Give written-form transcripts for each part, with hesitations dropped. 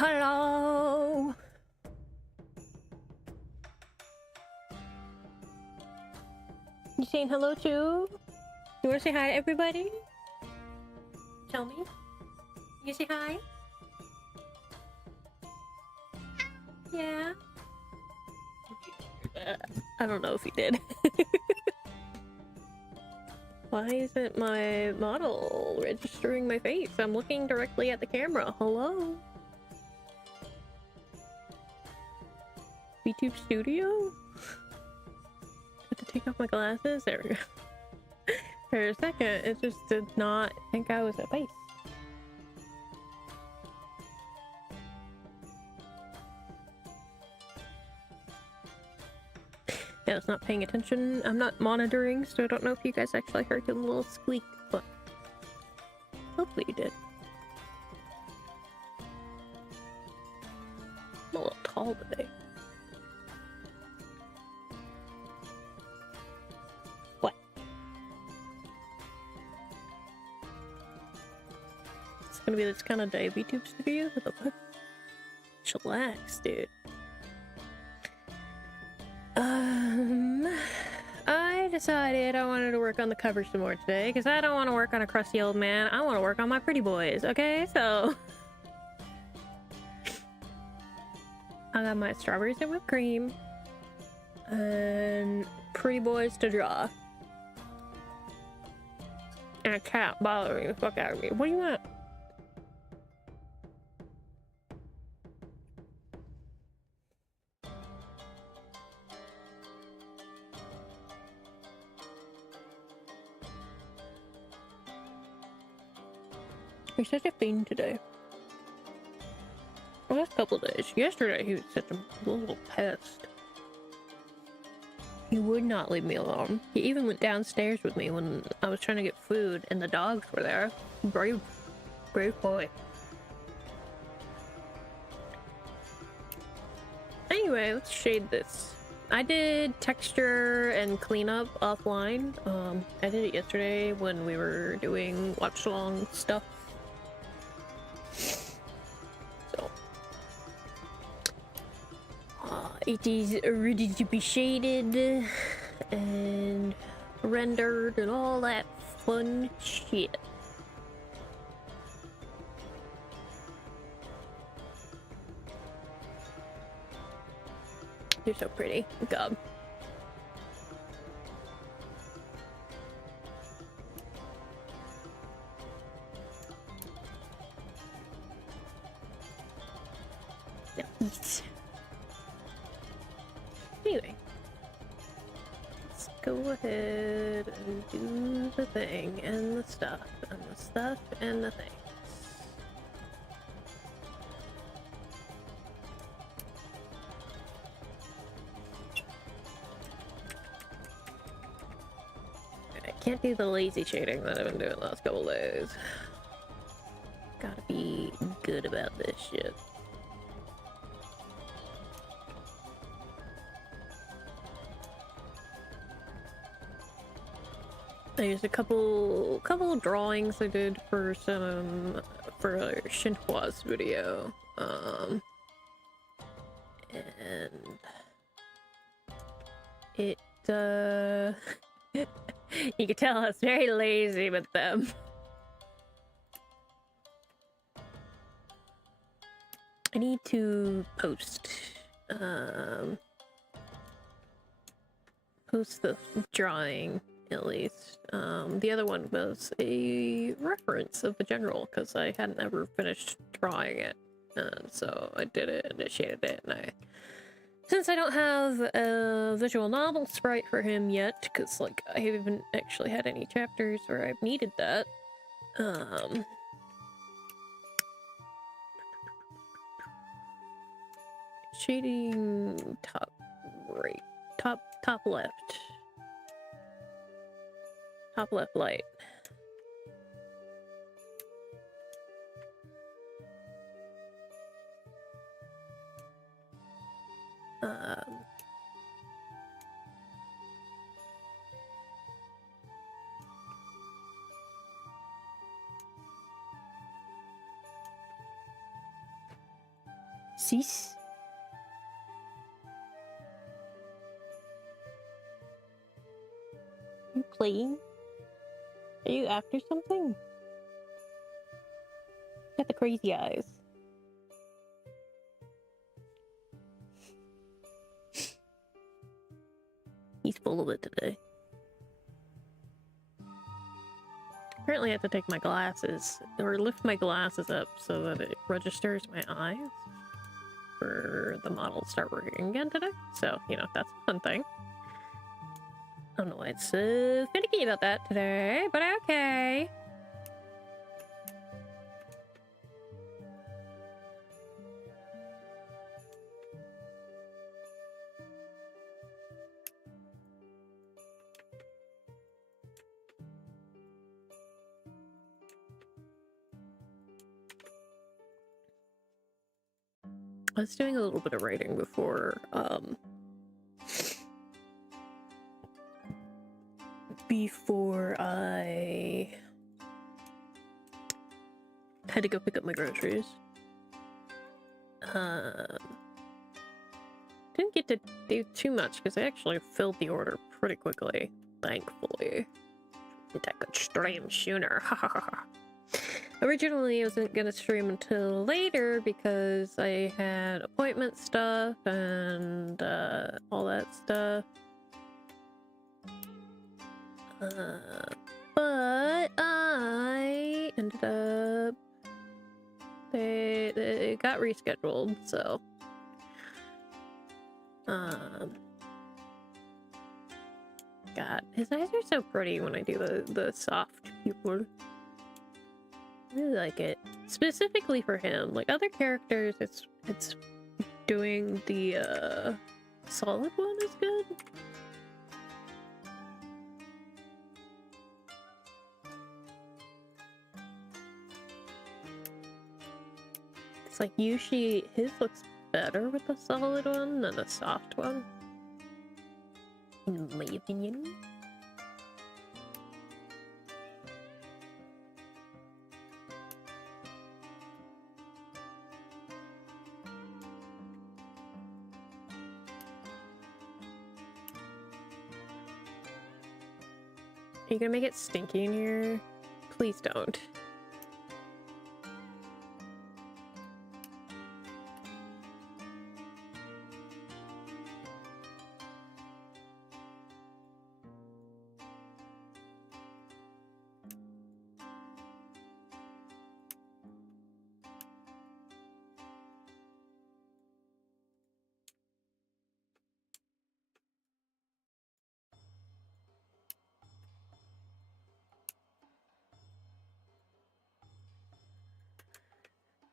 Hello. You saying hello too? You wanna say hi to everybody? Tell me. You say hi? Yeah. I don't know if he did. Why isn't my model registering my face? I'm looking directly at the camera. Hello? YouTube Studio? I have to take off my glasses? There we go. For a second, it just did not think I was at base. Yeah, I was not paying attention. I'm not monitoring, so I don't know if you guys actually heard the little squeak, but hopefully you did. I'm a little tall today. What? It's gonna be this kind of day YouTube studio? What the fuck? Chillax, dude. I decided I wanted to work on the cover some more today because I don't want to work on a crusty old man. I want to work on my pretty boys, okay? So I got my strawberries and whipped cream and pretty boys to draw. And a cat bothering the fuck out of me. What do you want? You're such a fiend today. Last couple of days. Yesterday he was such a little pest. He would not leave me alone. He even went downstairs with me when I was trying to get food and the dogs were there. Brave boy. Anyway, let's shade this. I did texture and cleanup offline. I did it yesterday when we were doing watch along stuff. So it is ready to be shaded and rendered and all that fun shit. You're so pretty. God. Anyway, let's go ahead and do the thing and the stuff and the stuff and the things. I can't do the lazy shading that I've been doing the last couple days. Gotta be good about this shit. I used a couple drawings I did for Shinhwa's video, and it you can tell I was very lazy with them. I need to post the drawing. At least. The other one was a reference of the general because I hadn't ever finished drawing it. And so I did it, initiated it, and since I don't have a visual novel sprite for him yet, because like I haven't actually had any chapters where I've needed that, shading top right, top left. Top left light. Sis? You playing? Are you after something? Got the crazy eyes. He's full of it today. Apparently I have to take my glasses, or lift my glasses up so that it registers my eyes for the model to start working again today. So, you know, that's a fun thing. I don't know why it's so finicky about that today, but okay. I was doing a little bit of writing before I had to go pick up my groceries. Didn't get to do too much because I actually filled the order pretty quickly, thankfully. I could stream sooner. Originally, I wasn't gonna stream until later because I had appointment stuff and all that stuff. But I ended up... They got rescheduled, so... God, his eyes are so pretty when I do the soft pupil. I really like it. Specifically for him. Like other characters, it's doing the solid one is good. It's like usually his looks better with the solid one than the soft one, in my opinion. Are you gonna make it stinky in here? Please don't.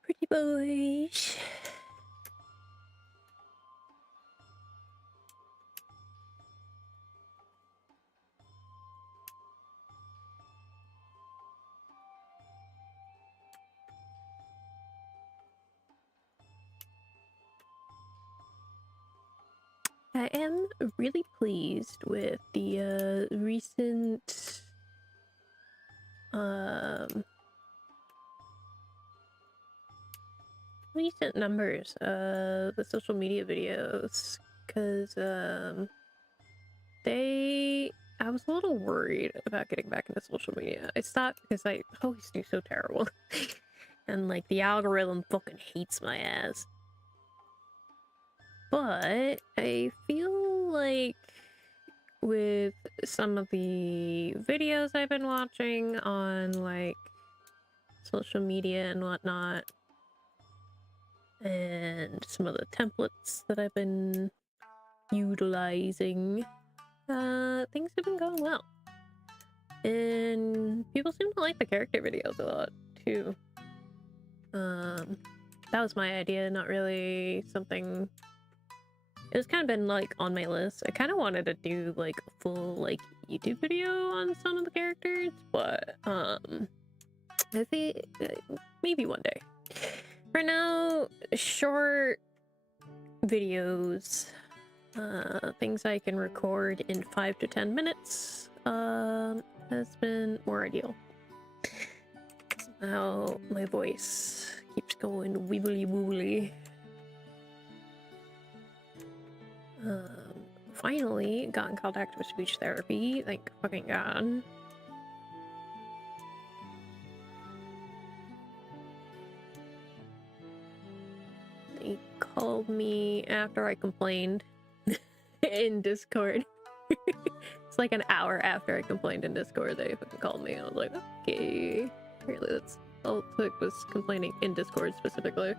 Pretty boys. I am really pleased with the recent numbers of the social media videos, because I was a little worried about getting back into social media. I stopped because I always do so terrible. And like the algorithm fucking hates my ass. But I feel like with some of the videos I've been watching on like social media and whatnot, and some of the templates that I've been utilizing, things have been going well. And people seem to like the character videos a lot too. That was my idea, not really something... It was kind of been like on my list. I kind of wanted to do like a full like YouTube video on some of the characters, but I think maybe one day. Right now, short videos, things I can record in 5 to 10 minutes, has been more ideal. Somehow my voice keeps going wibbly wobbly. Finally got in contact with speech therapy. Thank fucking God. They called me after I complained in Discord. It's like an hour after I complained in Discord, they fucking called me. I was like, okay. Apparently that's all it took, was complaining in Discord specifically.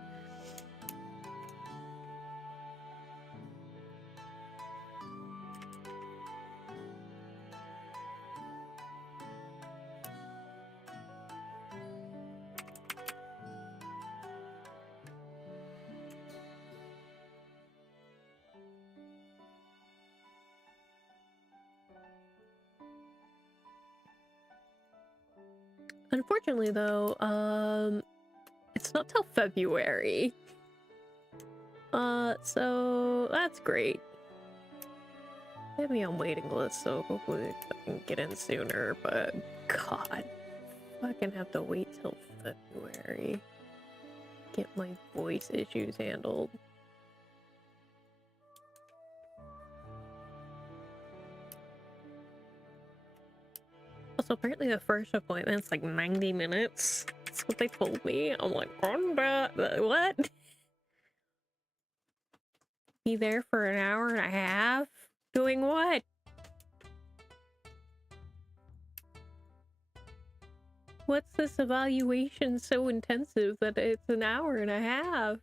Unfortunately, though, it's not till February. So that's great. They have me on waiting list, so hopefully I can get in sooner, but God, fucking have to wait till February. Get my voice issues handled. Also, apparently the first appointment's like 90 minutes. That's what they told me. I'm like, what? Be there for an hour and a half? Doing what? What's this evaluation so intensive that it's an hour and a half?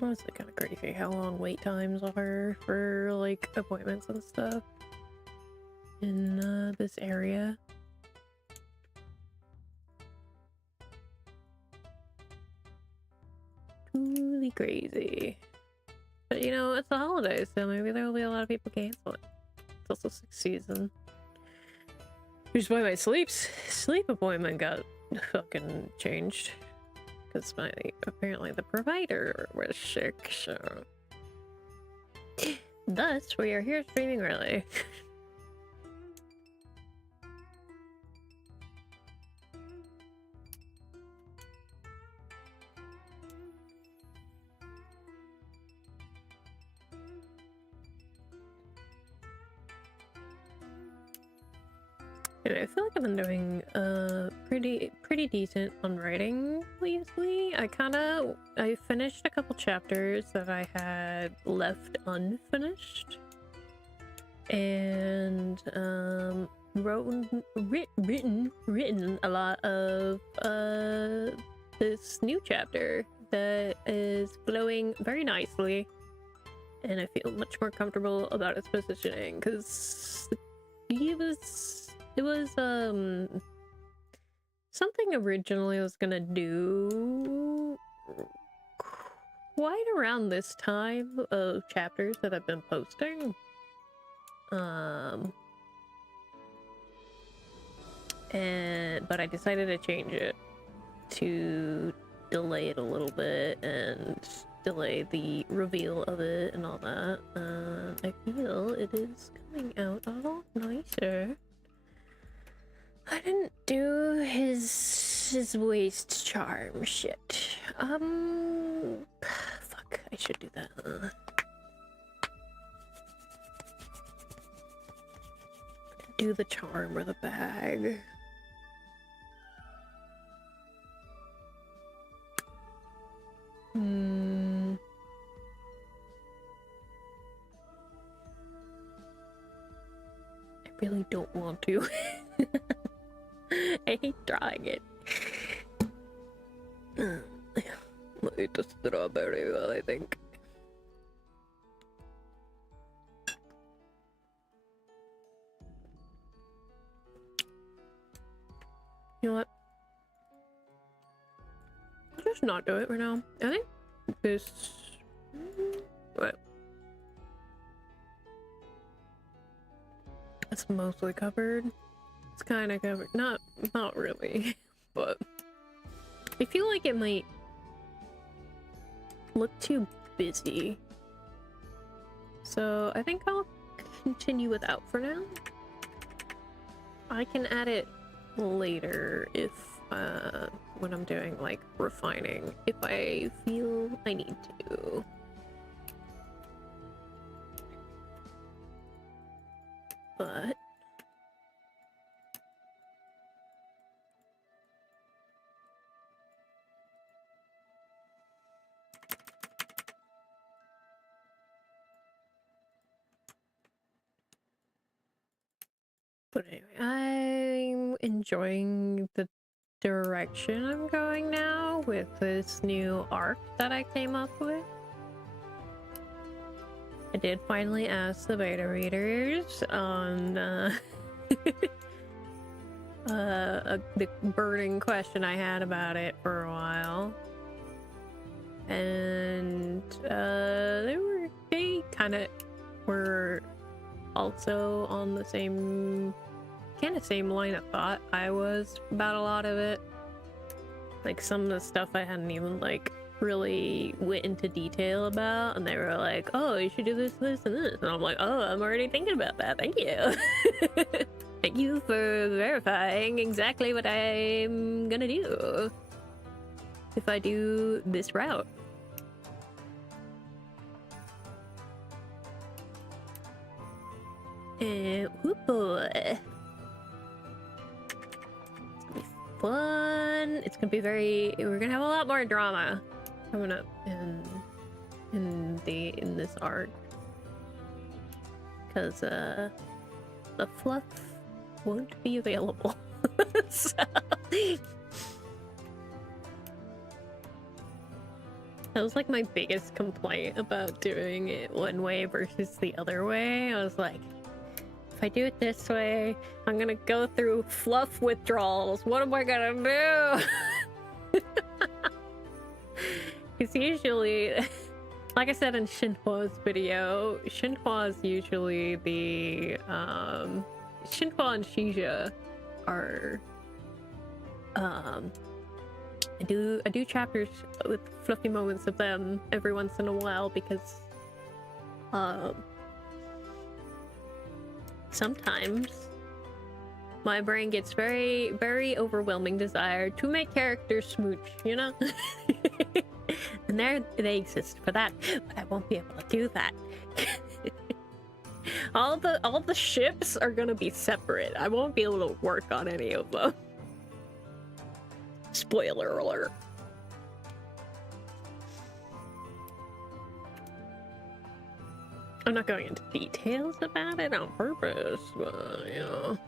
Honestly, kind of crazy how long wait times are for like appointments and stuff in this area. Truly crazy. But you know, it's the holidays, so maybe there will be a lot of people canceling. It's also 6th season. Which is why my sleep appointment got fucking changed. Because apparently the provider was sick, so... Thus, we are here streaming early. And I feel like I've been doing pretty decent on writing lately. I finished a couple chapters that I had left unfinished, and written a lot of this new chapter that is flowing very nicely, and I feel much more comfortable about its positioning because it was something originally I was gonna do quite around this time of chapters that I've been posting. But I decided to change it to delay it a little bit and delay the reveal of it and all that. I feel it is coming out a lot nicer. I didn't do his waist charm shit. Fuck, I should do that. Do the charm or the bag. really don't want to. I hate drawing it. Eat the strawberry one, I think. You know what? I'll just not do it right now. I think this... What? It's mostly covered. It's kind of covered. Not really. But I feel like it might look too busy. So I think I'll continue without for now. I can add it later if when I'm doing like refining, if I feel I need to. But anyway, I'm enjoying the direction I'm going now with this new arc that I came up with. I did finally ask the beta readers on the burning question I had about it for a while, and they kind of were also on the same line of thought I was about a lot of it. Like some of the stuff I hadn't even like really went into detail about, and they were like, oh, you should do this, this, and this, and I'm like, oh, I'm already thinking about that, thank you. Thank you for verifying exactly what I'm gonna do if I do this route. And oh boy, it's gonna be fun. It's gonna be we're gonna have a lot more drama coming up in this arc, because the fluff won't be available. So that was like my biggest complaint about doing it one way versus the other way. I was like, if I do it this way, I'm gonna go through fluff withdrawals. What am I gonna do? Because usually, like I said in Shinhwa's video, Shinhwa is usually the Shinhwa and Shija are I do chapters with fluffy moments of them every once in a while, because sometimes my brain gets very, very overwhelming desire to make characters smooch, you know? And they exist for that, but I won't be able to do that. all the ships are gonna be separate. I won't be able to work on any of them. Spoiler alert. I'm not going into details about it on purpose, but you know,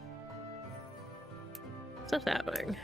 stuff's happening.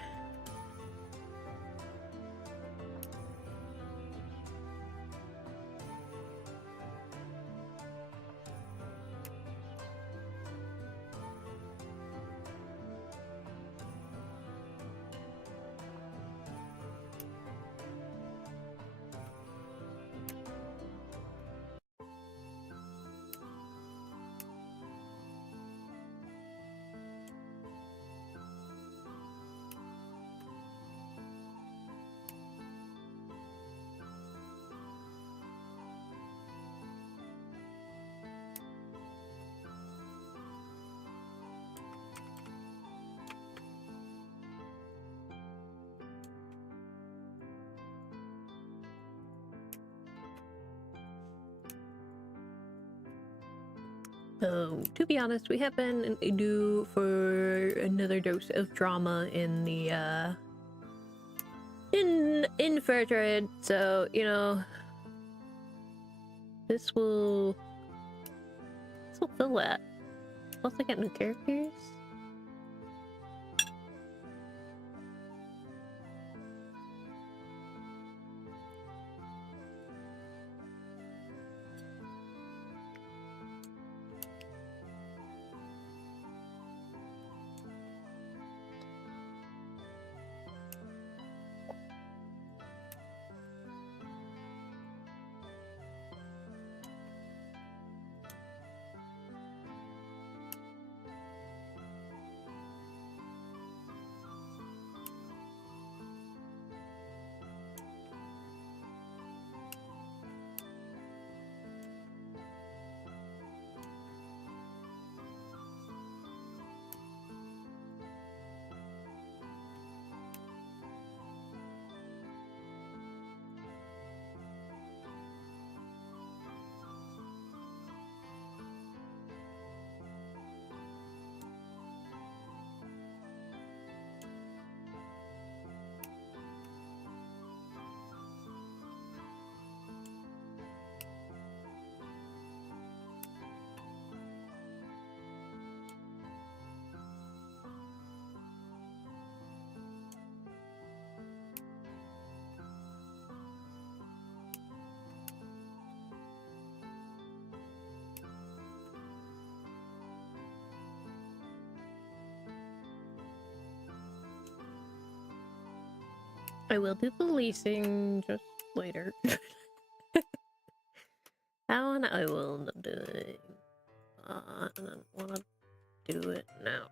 To be honest, we have been due for another dose of drama in the in Fair Trade, so you know, this will fill that. Supposed to get new characters? I will do the leasing just later. That one I will end up doing. I don't want to do it now.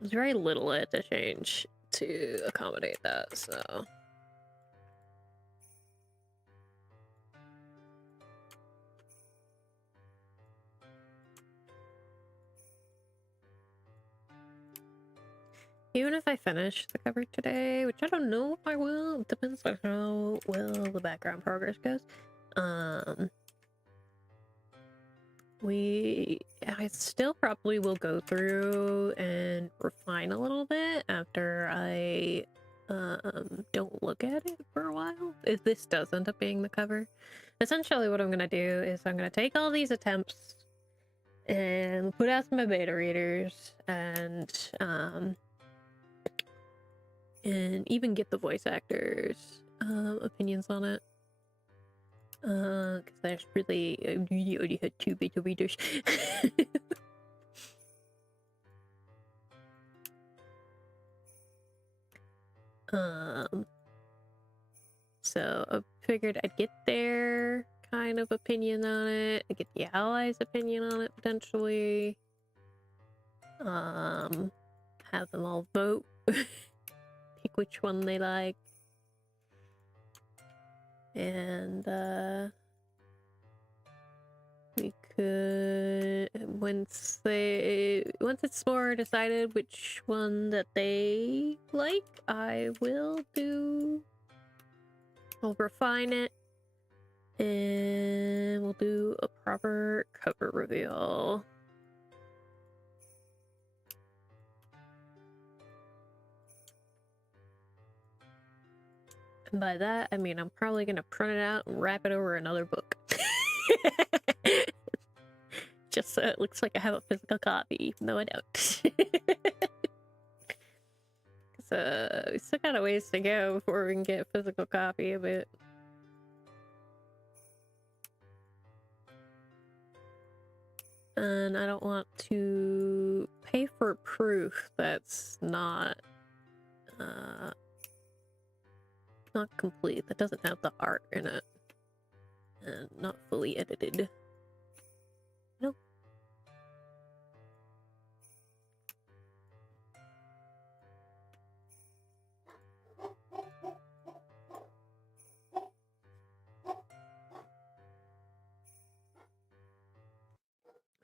There's very little I had to change to accommodate that, so... Even if I finish the cover today, which I don't know if I will, it depends on how well the background progress goes. I still probably will go through and refine a little bit after I don't look at it for a while. If this does end up being the cover. Essentially what I'm gonna do is I'm gonna take all these attempts and put out some beta readers and even get the voice actors opinions on it. Because there's really, I really only had 2 beta readers. So I figured I'd get their kind of opinion on it. I get the allies' opinion on it potentially. Have them all vote. Pick which one they like. And we could once it's more decided which one that they like, I'll refine it and we'll do a proper cover reveal. And by that, I mean I'm probably gonna print it out and wrap it over another book. Just so it looks like I have a physical copy. No, I don't. So we still got a ways to go before we can get a physical copy of it. And I don't want to pay for proof that's not complete, that doesn't have the art in it, and not fully edited. Nope.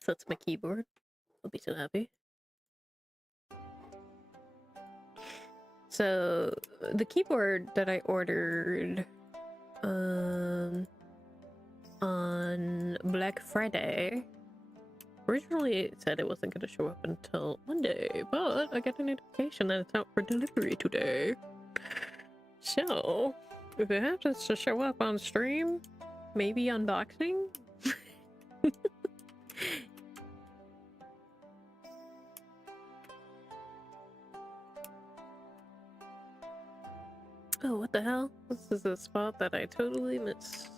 So that's my keyboard. I'll be so happy. So the keyboard that I ordered on Black Friday, originally it said it wasn't going to show up until Monday, but I got a notification that it's out for delivery today. So if it happens to show up on stream, maybe unboxing. Oh, what the hell? This is a spot that I totally missed.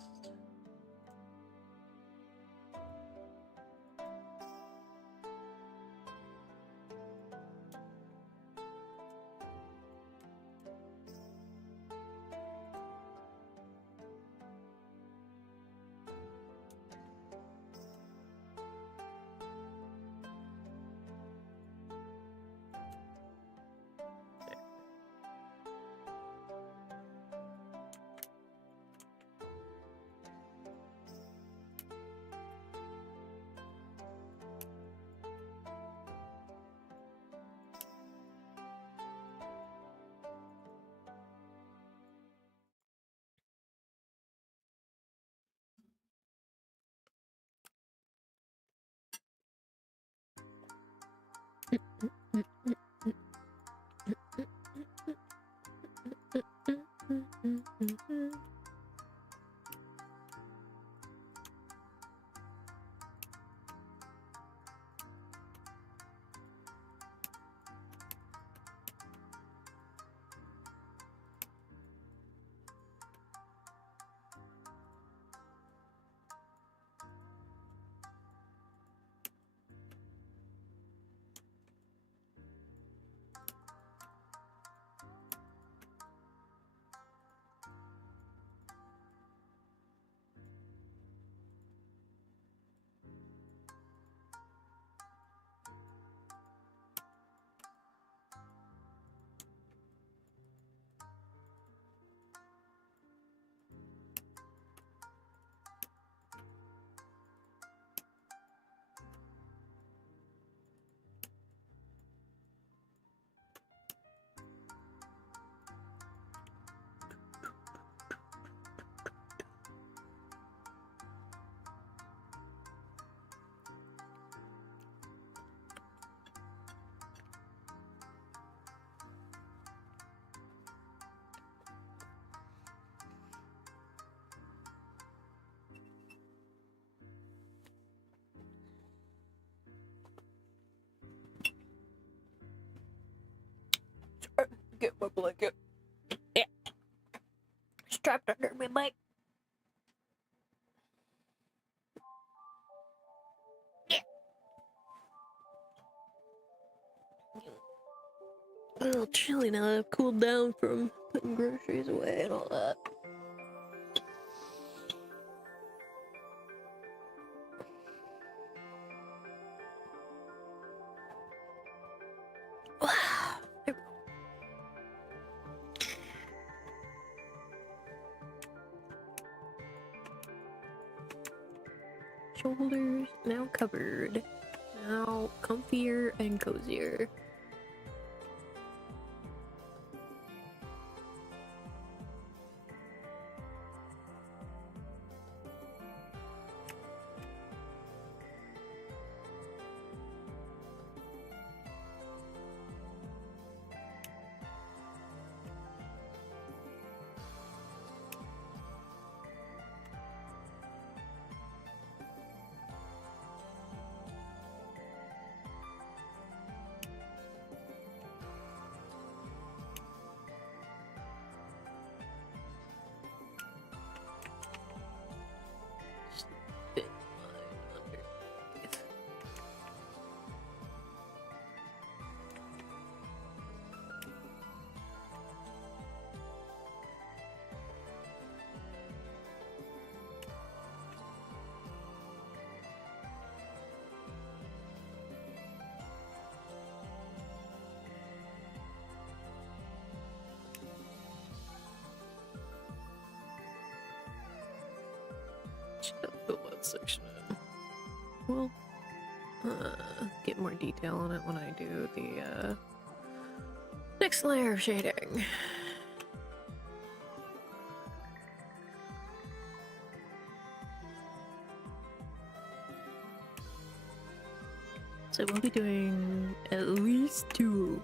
Get my blanket. Yeah. Strapped under my mic. Yeah. A little chilly now that I've cooled down from putting groceries away and all that. Shoulders now covered. Now comfier and cozier. Fill that section in. We'll get more detail on it when I do the next layer of shading. So we'll be doing at least 2.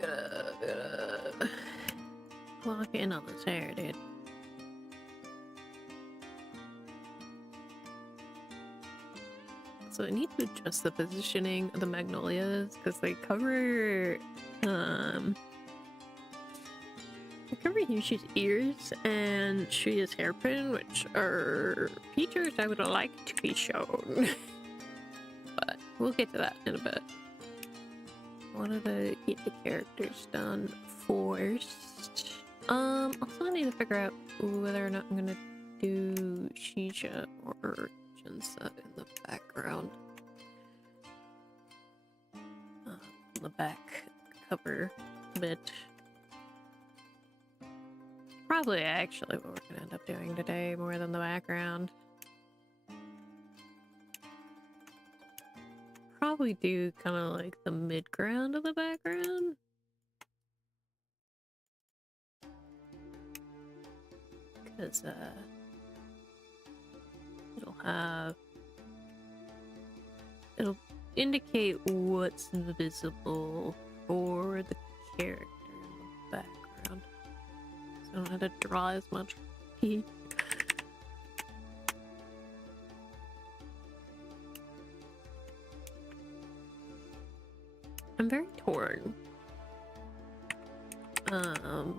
gotta lock in on this hair, dude. So I need to adjust the positioning of the magnolias because they cover Yushi's ears and Shuya's hairpin, which are features I would like to be shown. But we'll get to that in a bit. I wanted to get the characters done first. Also I need to figure out whether or not I'm gonna do Shisha or Jinsa in the background. The back cover bit. Probably actually what we're gonna end up doing today more than the background. Probably do kind of like the mid-ground of the background. Because it'll indicate what's visible for the character in the background. So I don't have to draw as much heat. I'm very torn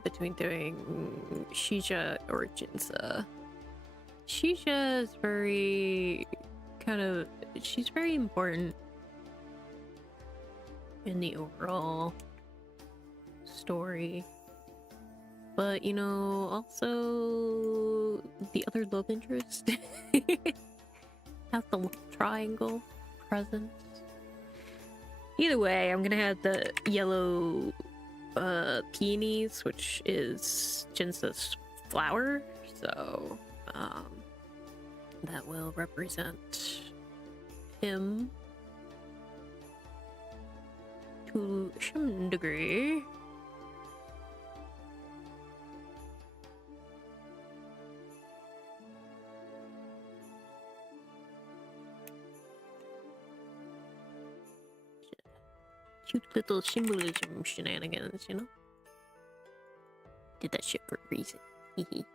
between doing Shisha or Jinsa. Shisha is very she's very important in the overall story, but you know, also the other love interest has the love triangle present. Either way, I'm gonna have the yellow peonies, which is Jinsa's flower, so that will represent him to some degree. Cute little symbolism shenanigans, you know? Did that shit for a reason. Hehe.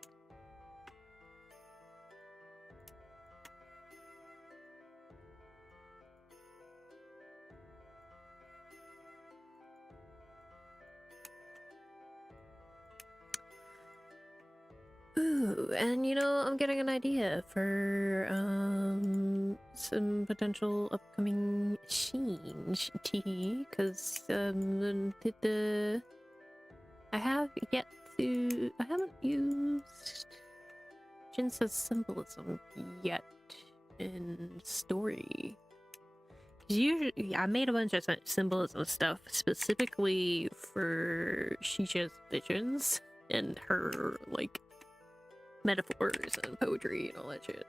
Ooh, and you know, I'm getting an idea for some potential upcoming scenes, because I haven't used Jinsa's symbolism yet in story. Usually, I made a bunch of symbolism stuff specifically for Shisha's visions and her like metaphors and poetry and all that shit.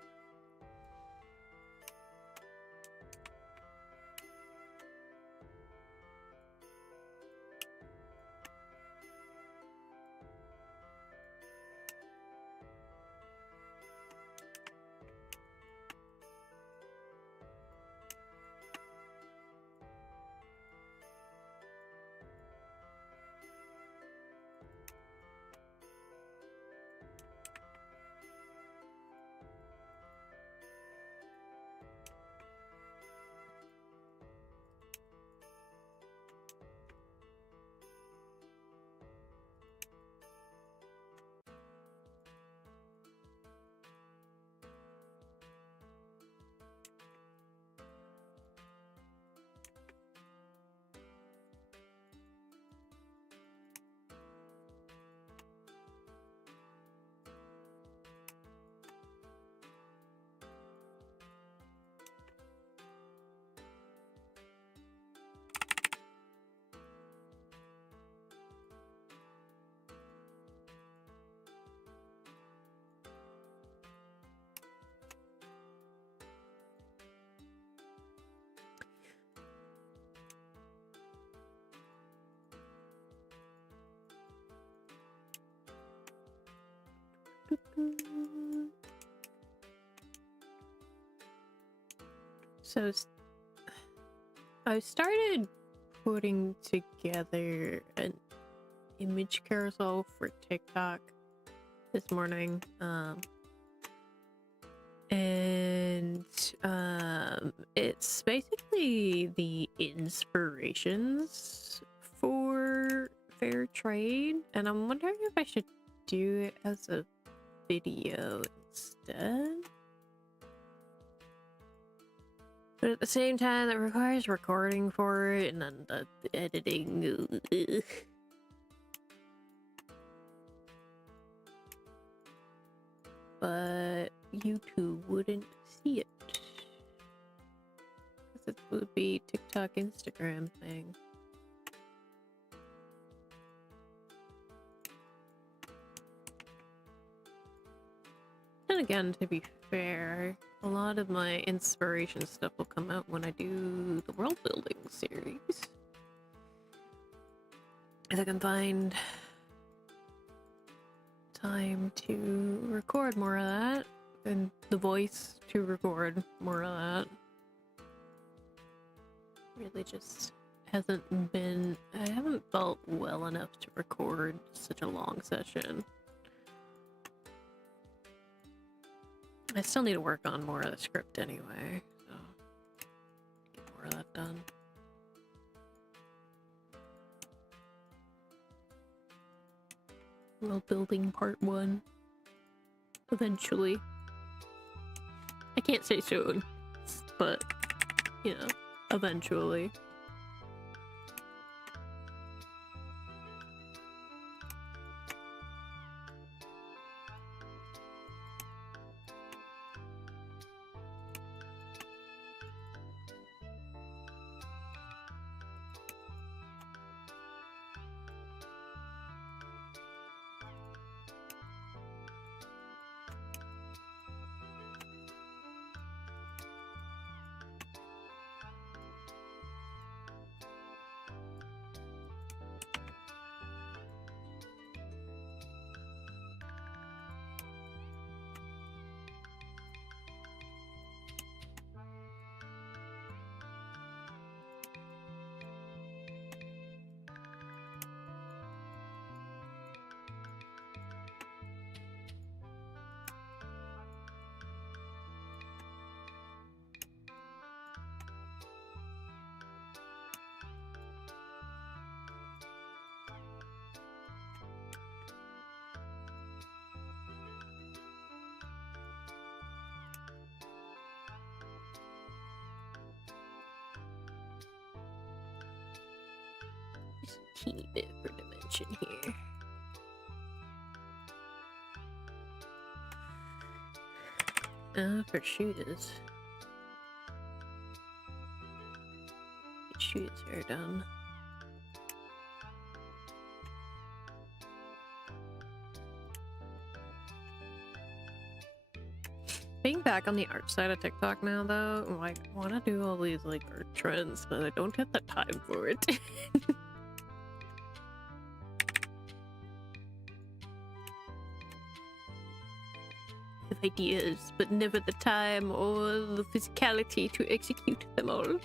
So I started putting together an image carousel for TikTok this morning. It's basically the inspirations for fair trade, and I'm wondering if I should do it as a video instead. But at the same time, that requires recording for it, and then the editing. Ugh. But YouTube wouldn't see it. Because it would be TikTok, Instagram thing. And again, to be fair, a lot of my inspiration stuff will come out when I do the world building series. If I can find time to record more of that, and the voice to record more of that. Really just hasn't been, I haven't felt well enough to record such a long session. I still need to work on more of the script anyway, so get more of that done. World building part 1. Eventually. I can't say soon, but, you know, eventually. Just a teeny bit for dimension here. For shoes. Get shoes hair done. Being back on the art side of TikTok now, though, like, I want to do all these like art trends, but I don't have the time for it. Have ideas, but never the time or the physicality to execute them all.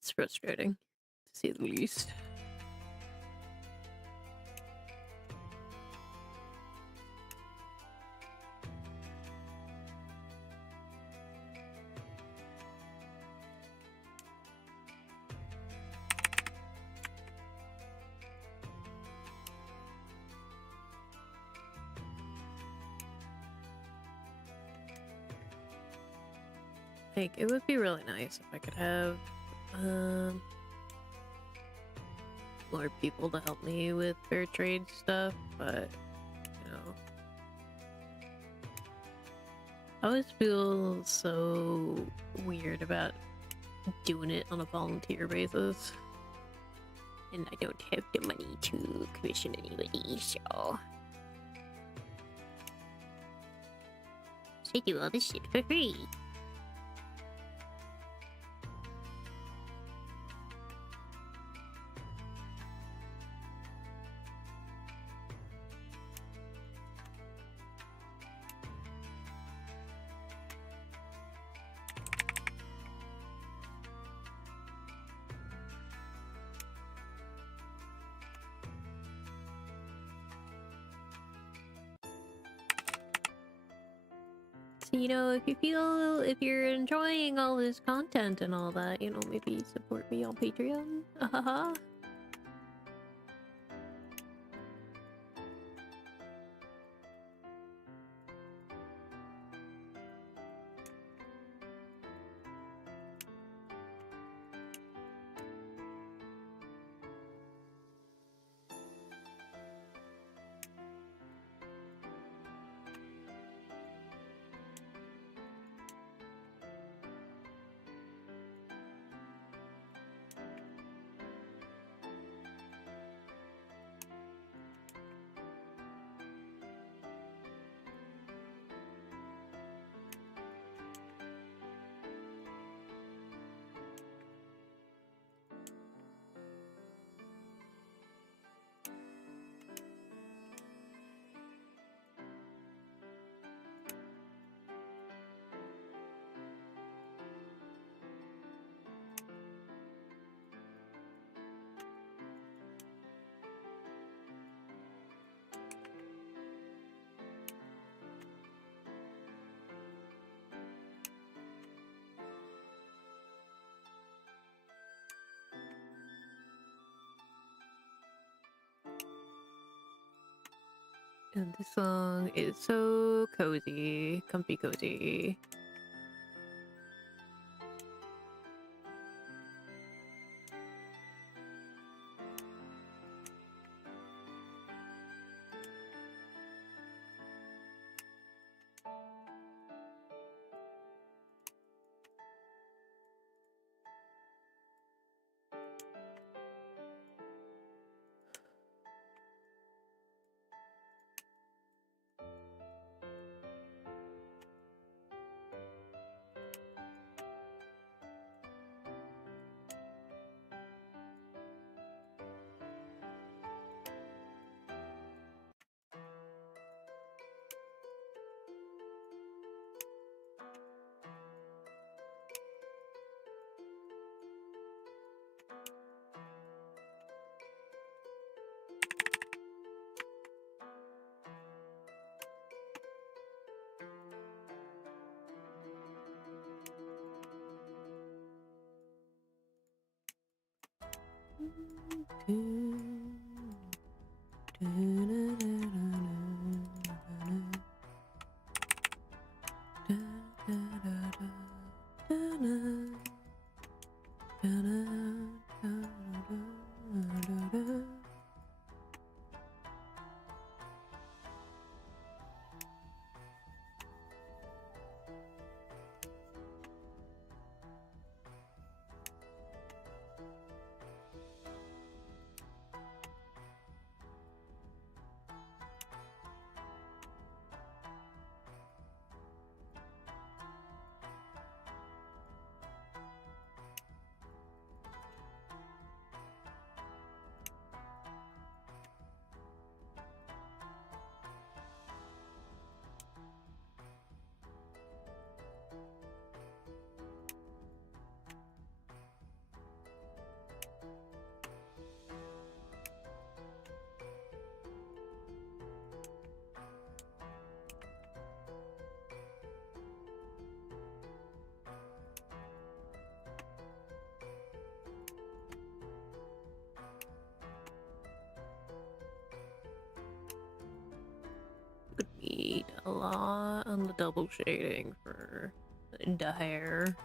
It's frustrating, to say the least. Like, it would be really nice if I could have more people to help me with fair trade stuff, but you know, I always feel so weird about doing it on a volunteer basis, and I don't have the money to commission anybody, so I do all this shit for free. you know, if you're enjoying all this content and all that, you know, maybe support me on Patreon. Haha. And this song is so cozy, comfy cozy. Would need a lot on the double shading for the hair.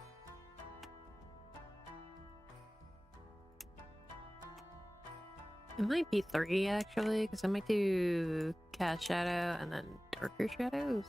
It might be 3 actually, because I might do cast shadow and then darker shadows.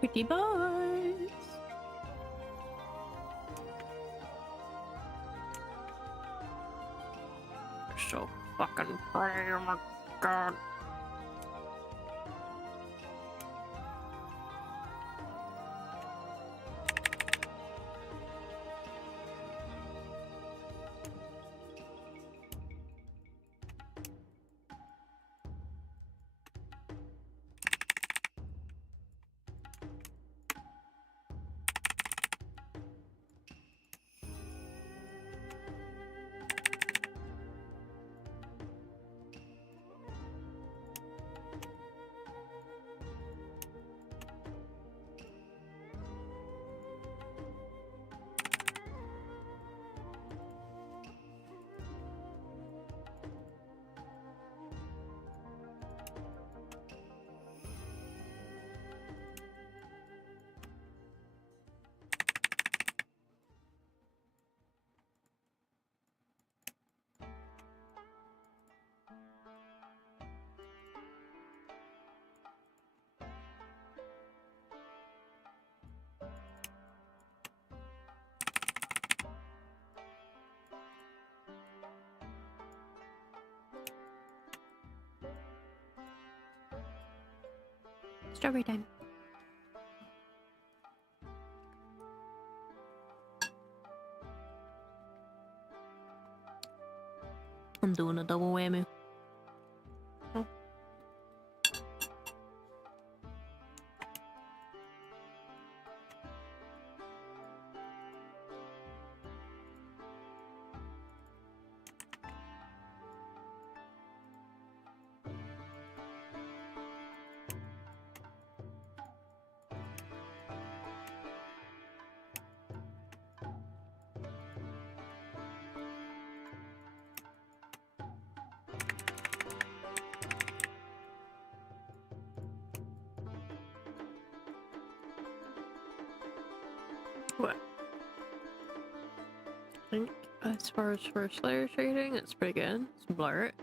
Pretty boys. They're so fucking pretty. Oh my god. Strawberry time. I'm doing a double whammy. Oh. What? I think as far as first layer shading, it's pretty good. Let's blur it.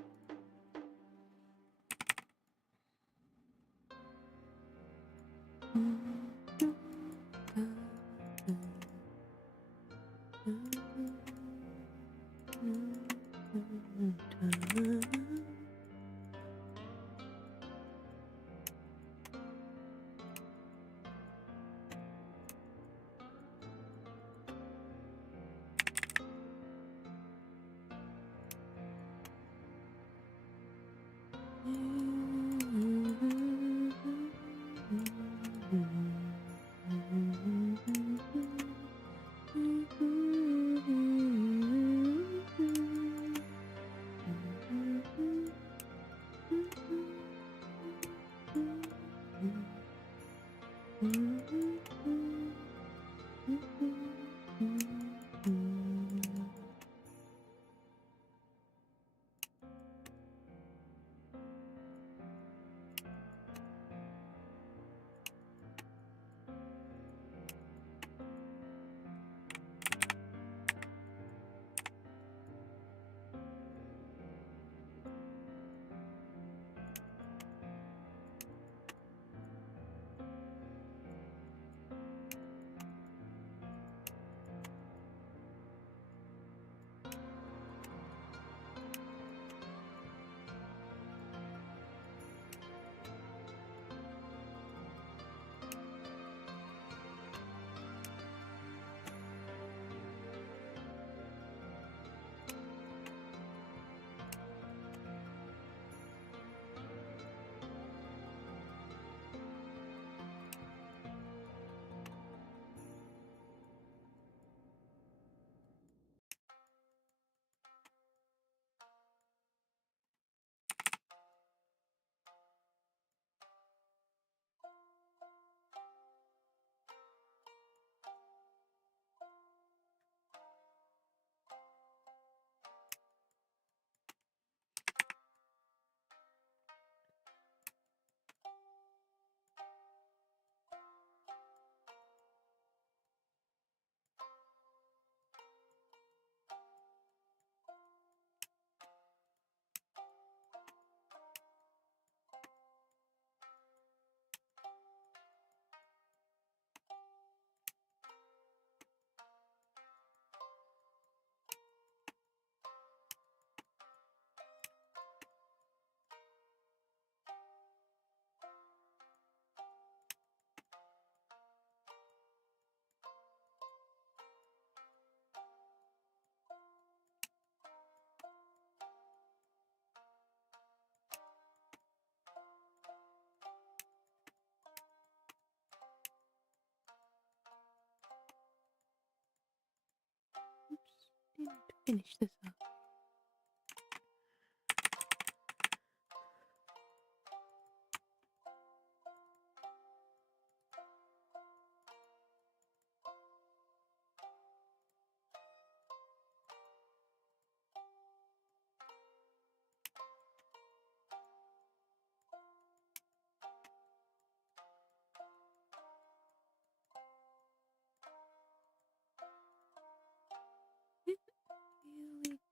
finish this up. Here we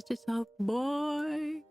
such a soft boy.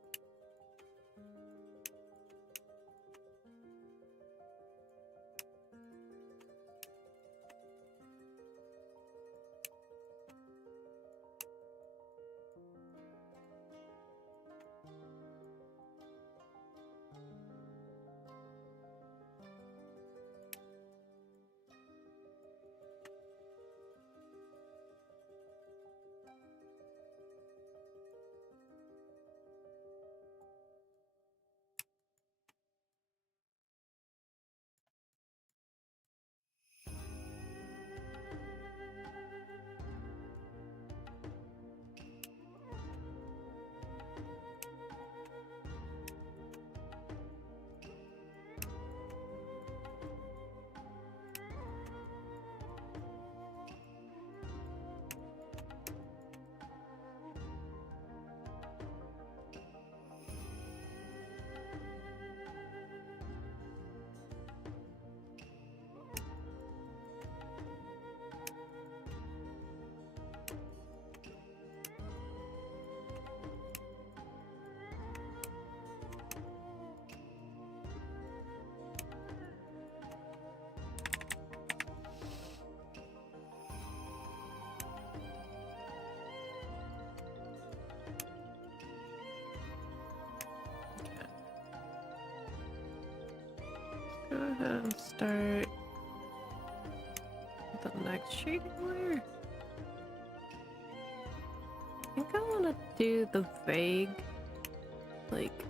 Go ahead and start the next shading layer. I think I want to do the vague, like,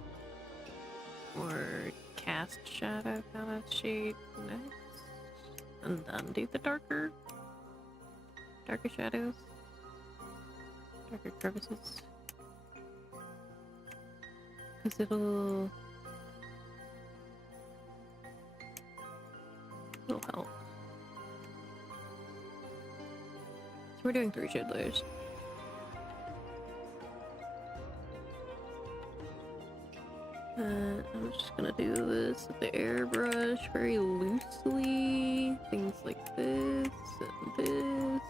more cast shadow kind of shade next, and then do the darker shadows, darker crevices, because it'll help. So we're doing 3 shade layers. I'm just gonna do this with the airbrush very loosely. Things like this and this.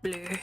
Bleh.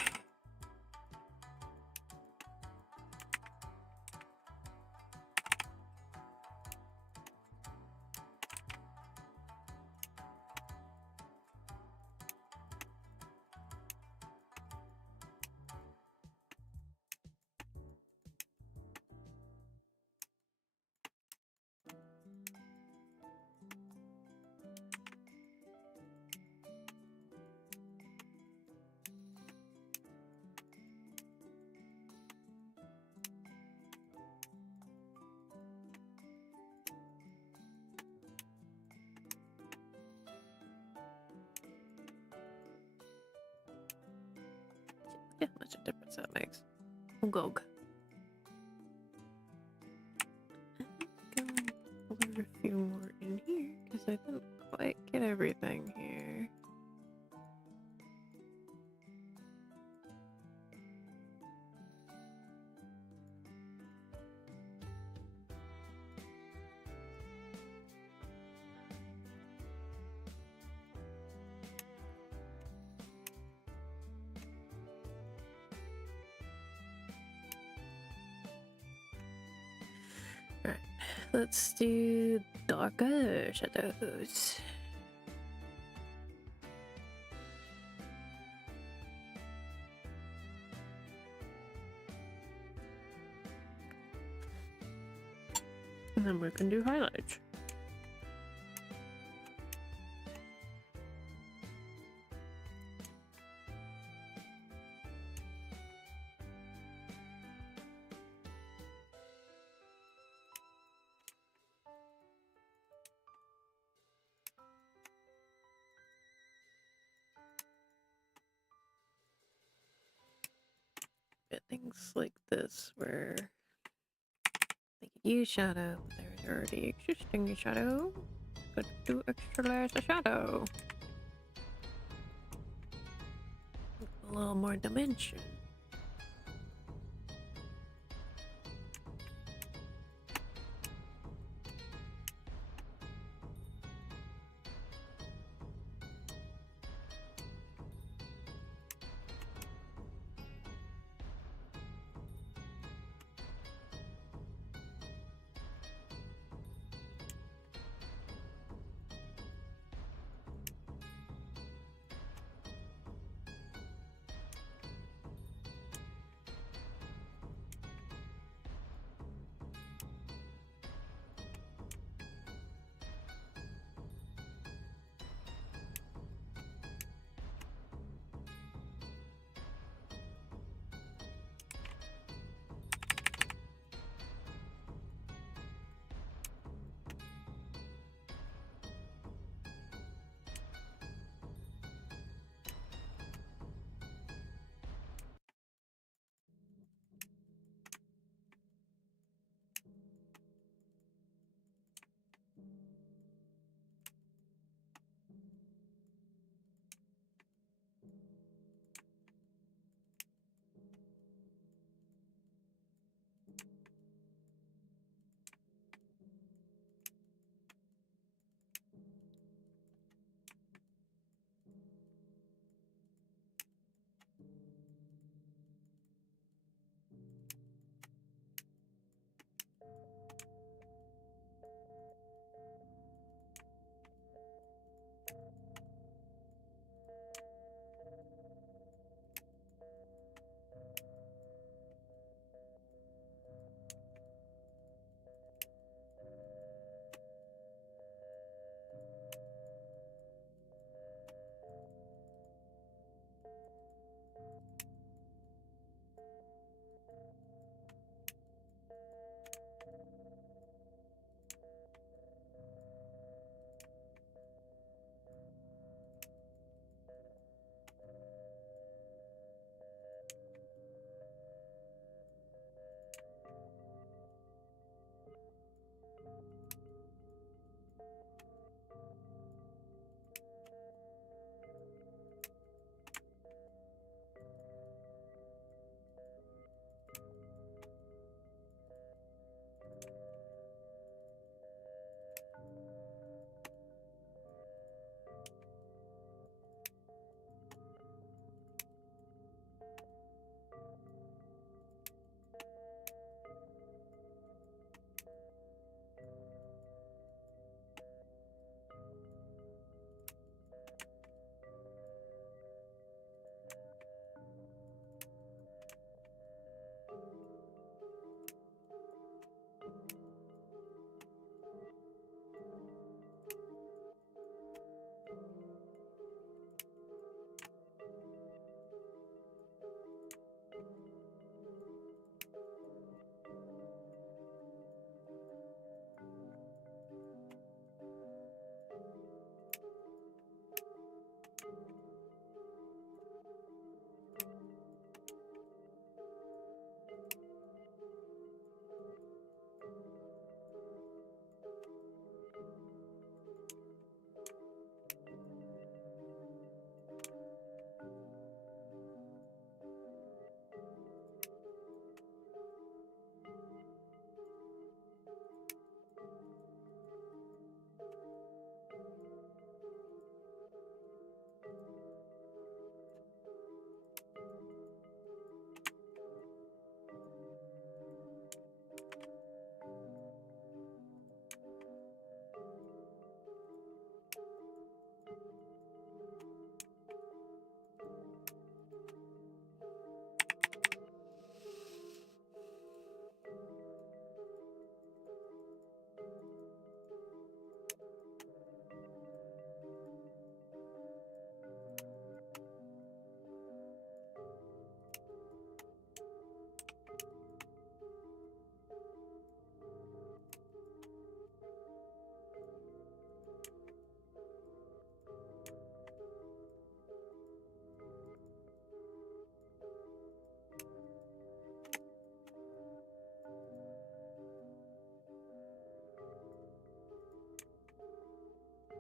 Yeah, much a difference that makes. Gog. Over a few more in here because I didn't quite get everything here. Alright, let's do darker shadows. And then we can do highlights. Things like this where they could use shadow, but there's already existing shadow. Could do extra layers of shadow. A little more dimension.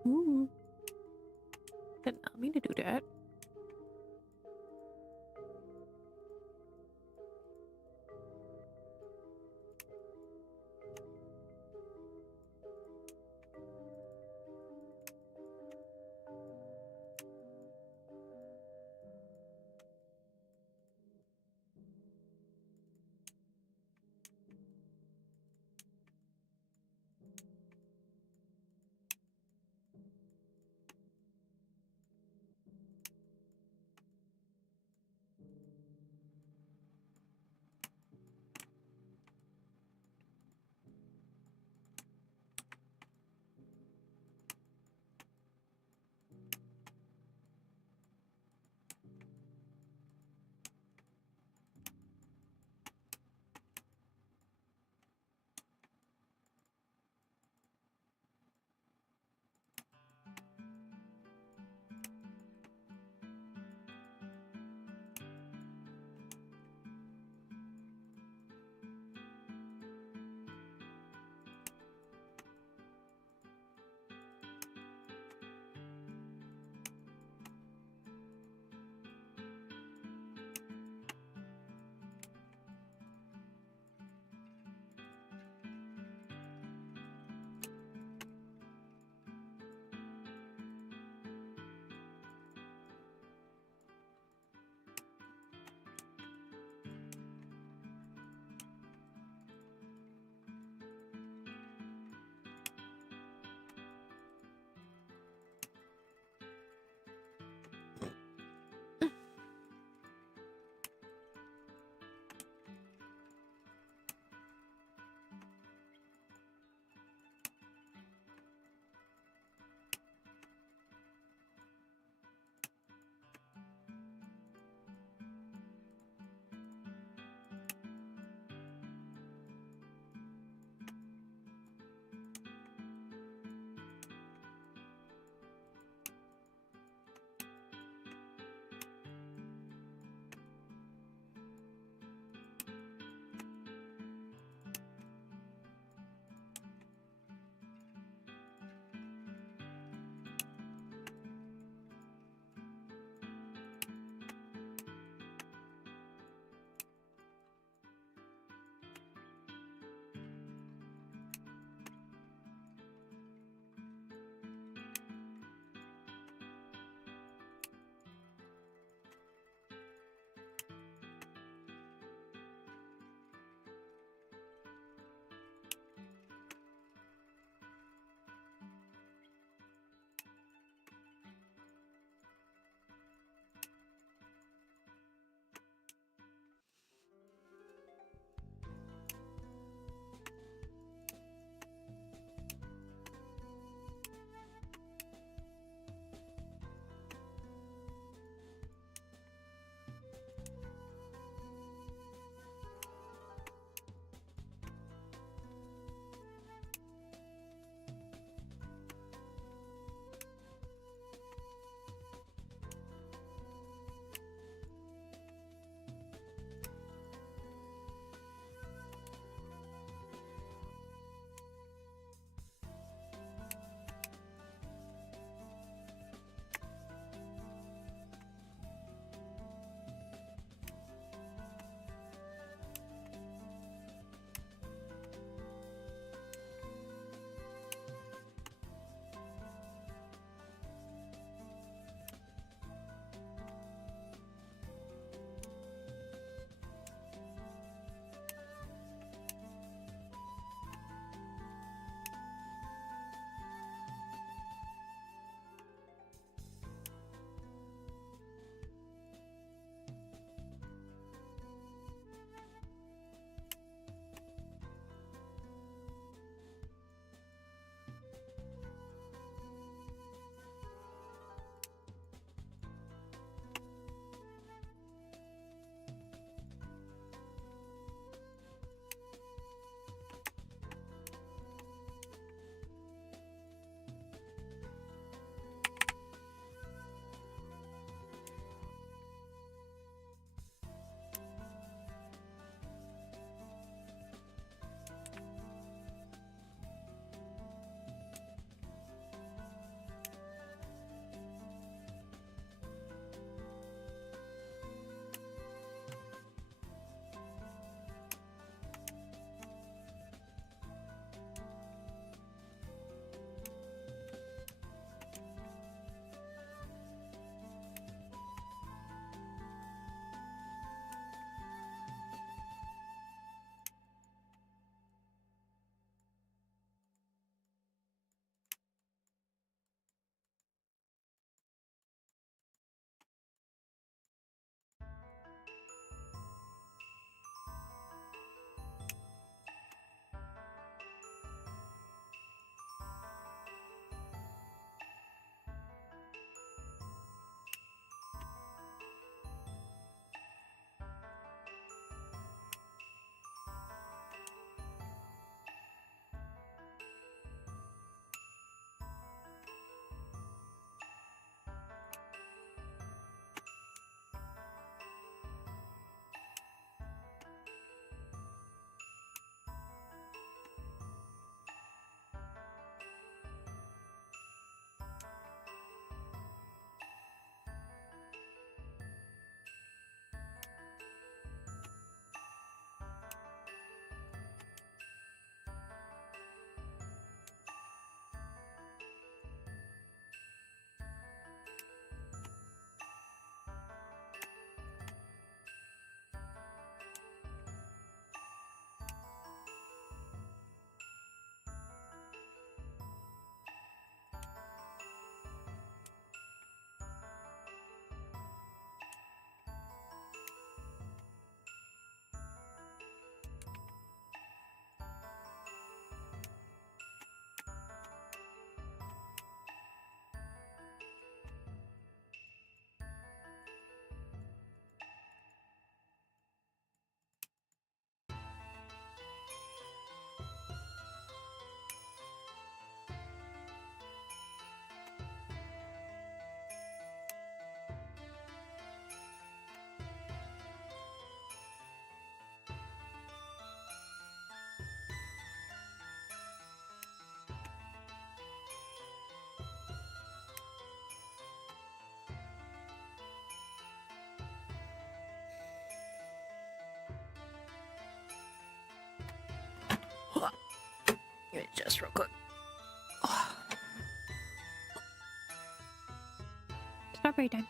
Ooh. Did not mean to do that. just real quick. Strawberry time.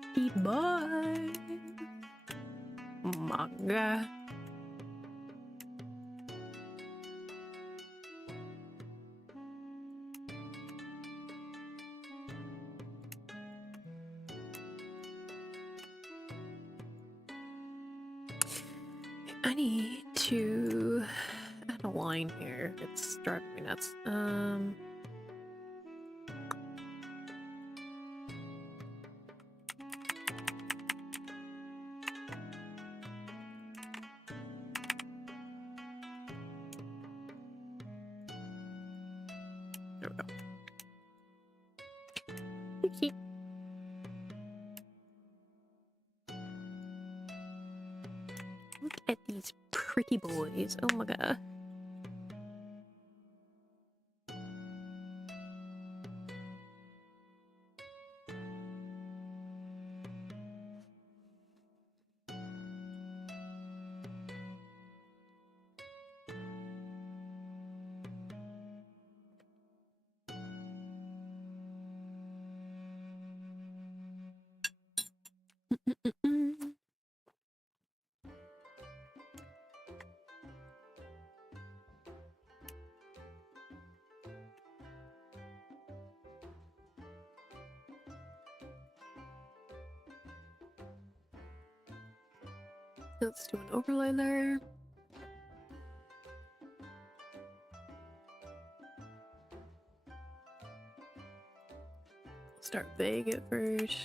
Pretty boy. Manga. I need to add a line here. It's driving me nuts. There we go. Okay. Look at these pretty boys. Oh my god. Let's do an overlay there. Start vague at first.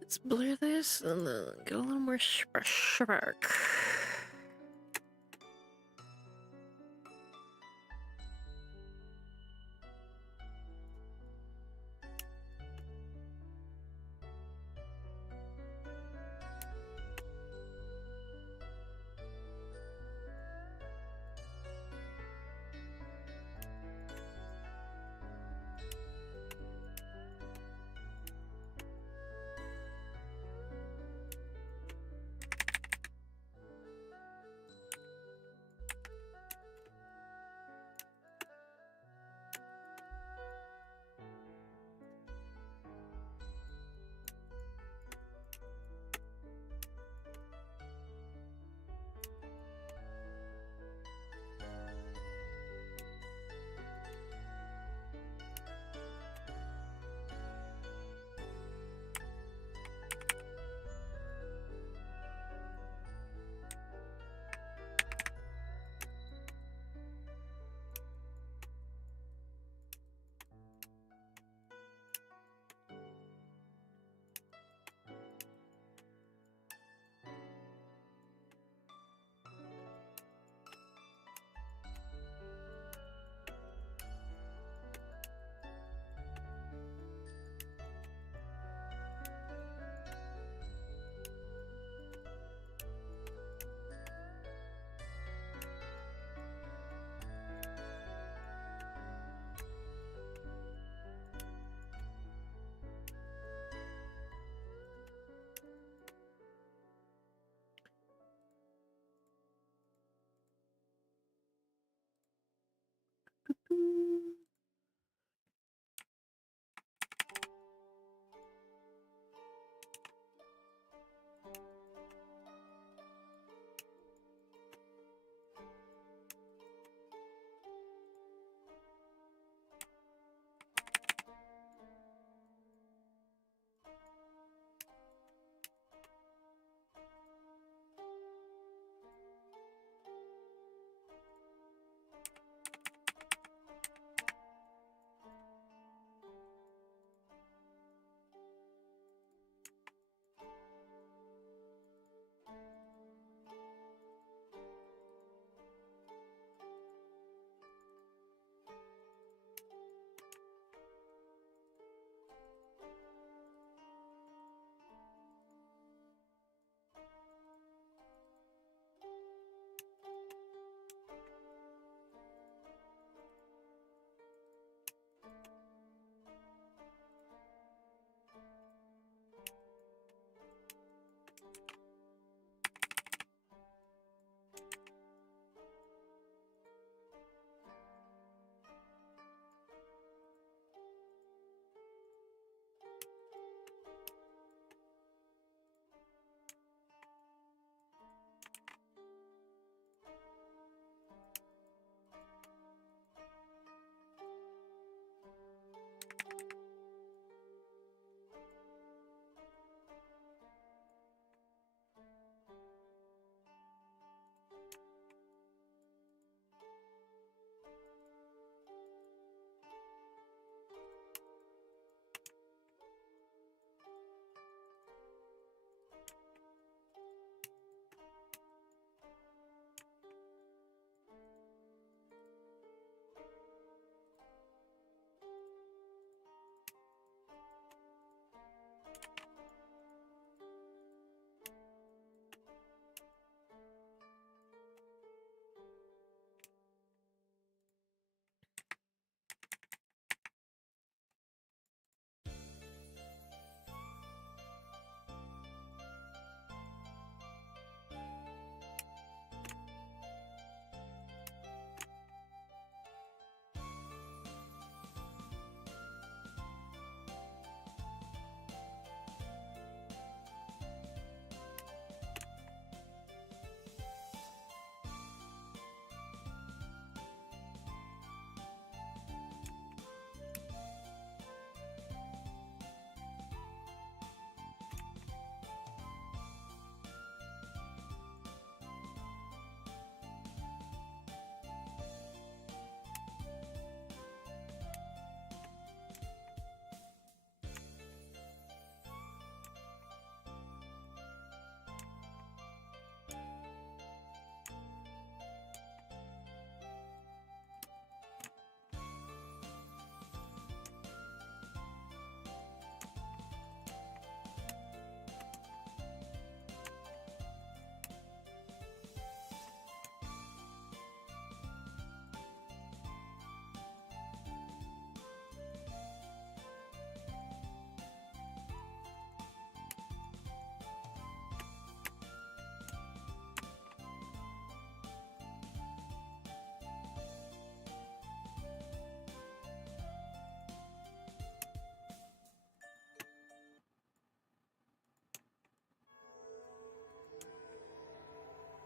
Let's blur this and then get a little more spark.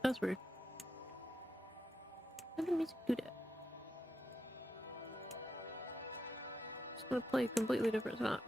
That's weird. How did music do that? Just gonna play a completely different song.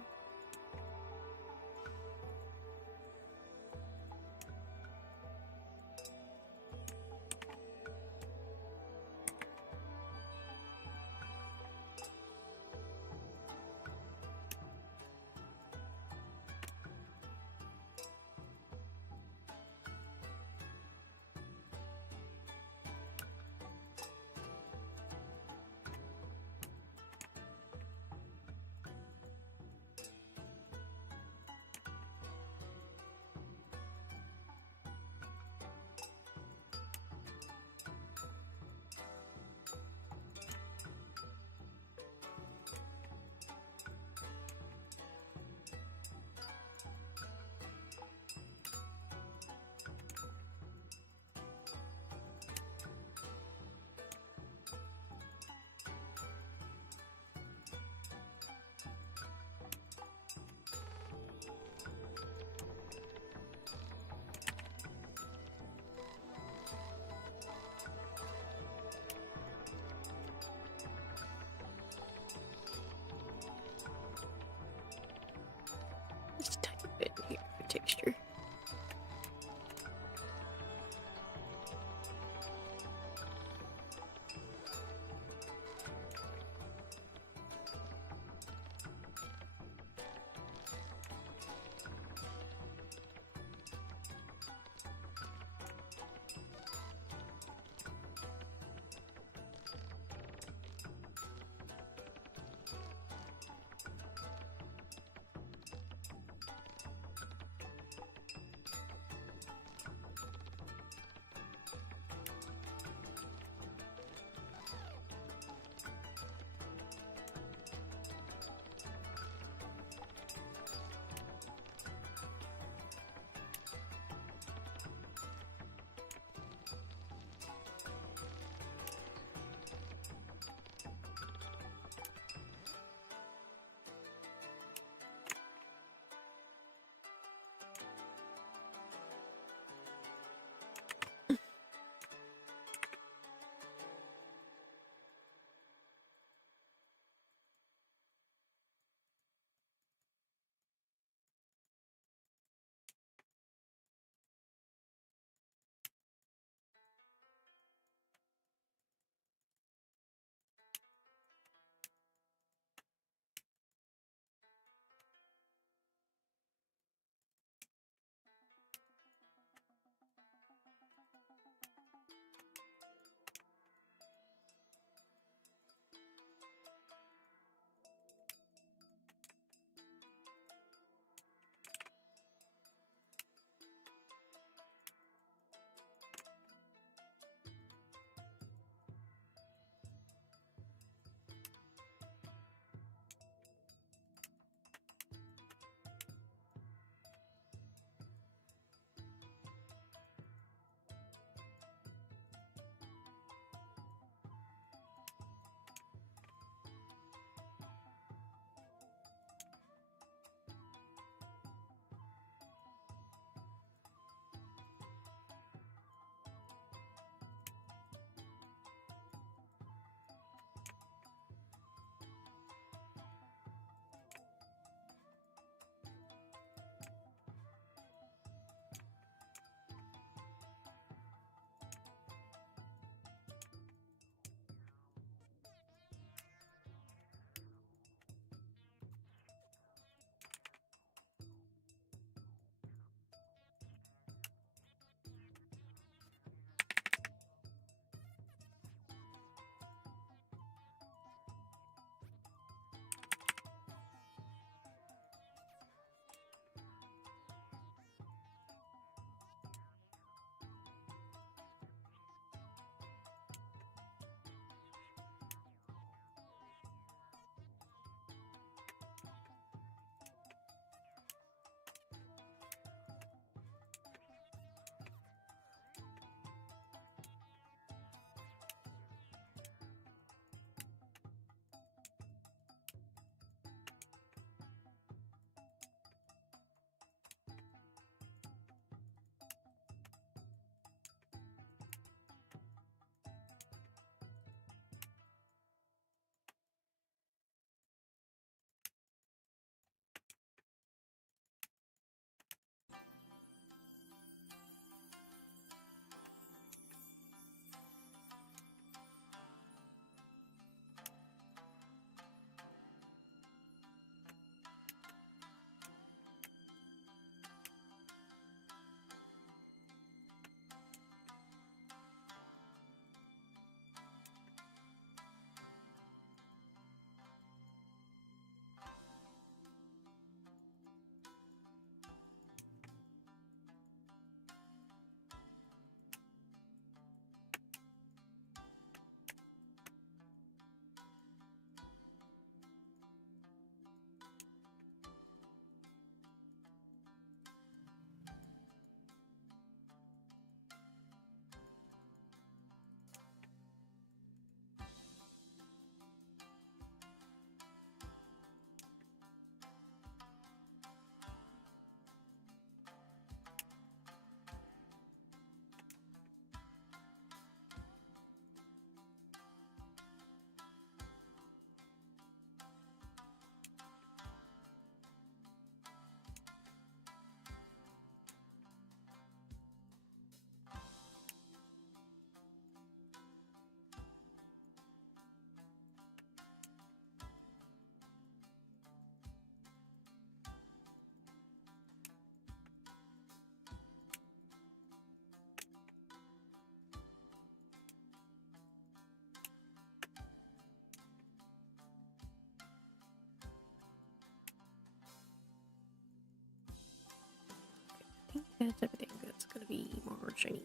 That's everything that's gonna be more shiny.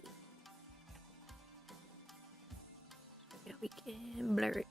Yeah, we can blur it.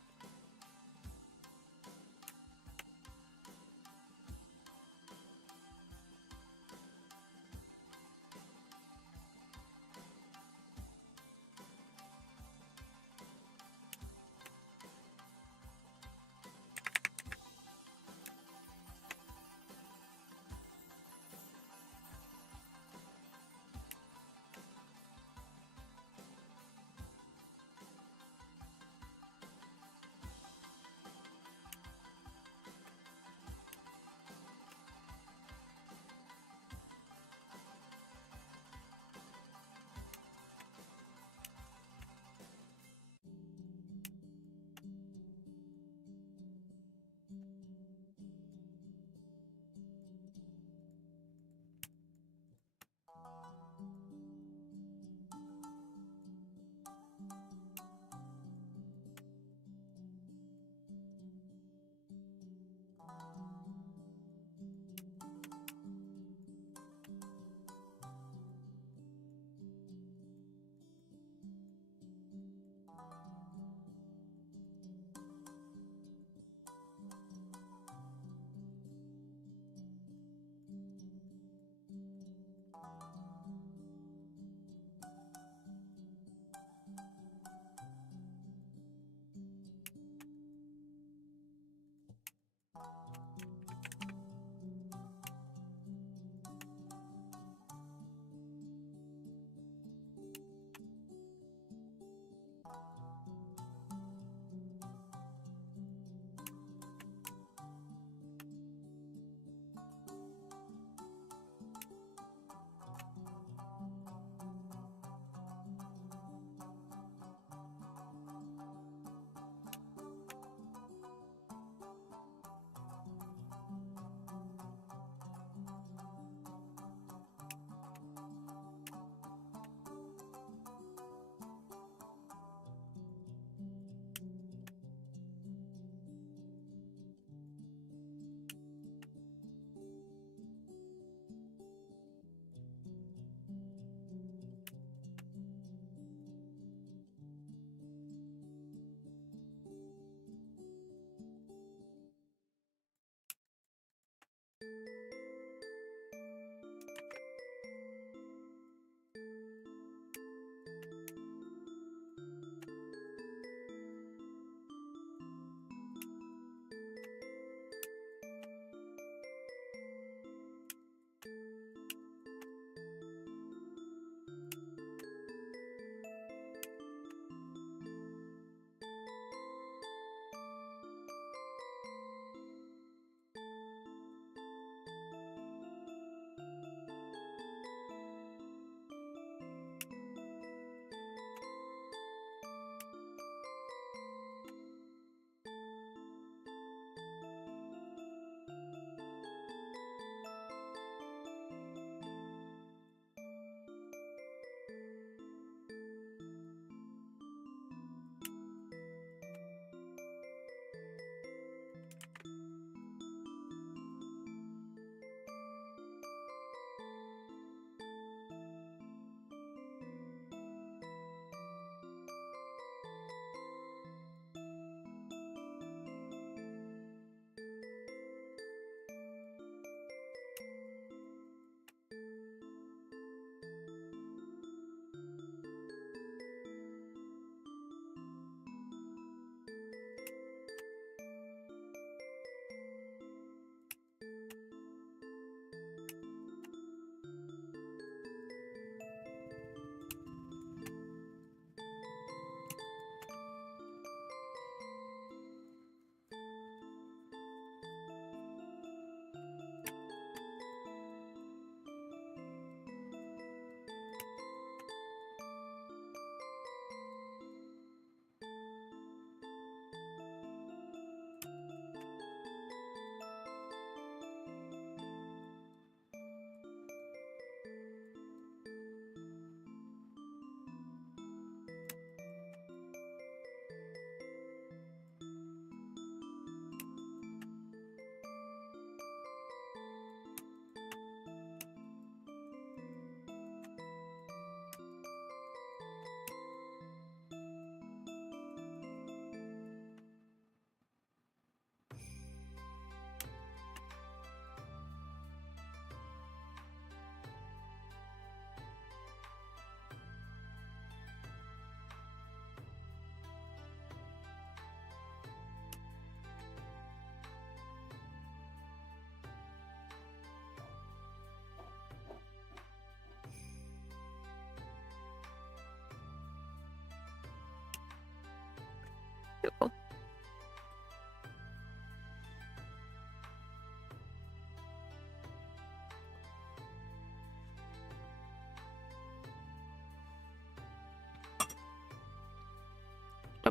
Cool.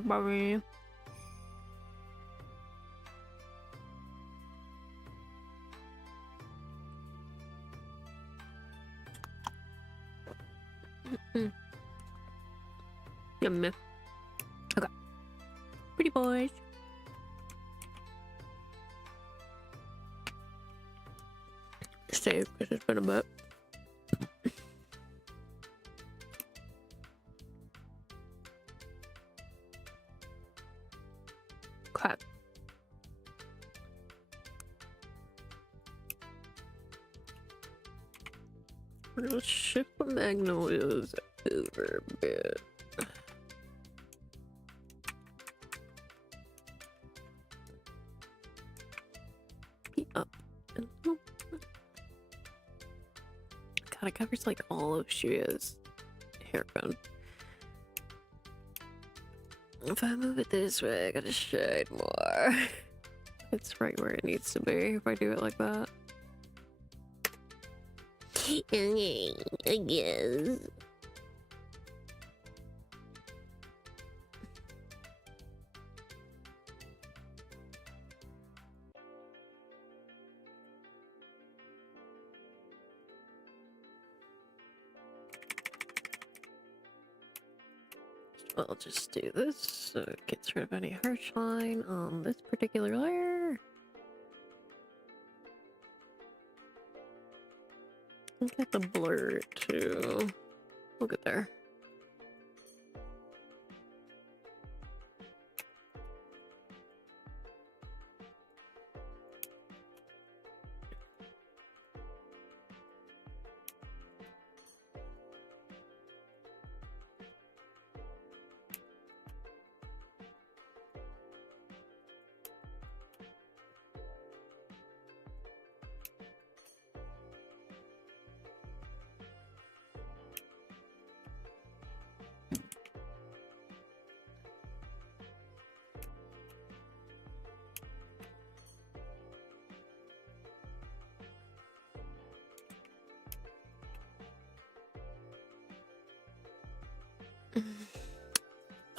Bye. Yummy. Okay. Pretty boys. Save because it's been a bit. Okay. We're gonna shift the magnolias over a bit. Be up and up. God, it covers like all of Shuya's haircut. If I move it this way, I gotta shade more. It's right where it needs to be if I do it like that. Okay, I guess. I'll just do this so it gets rid of any harsh line on this particular layer. Look at the blur too. Look at there.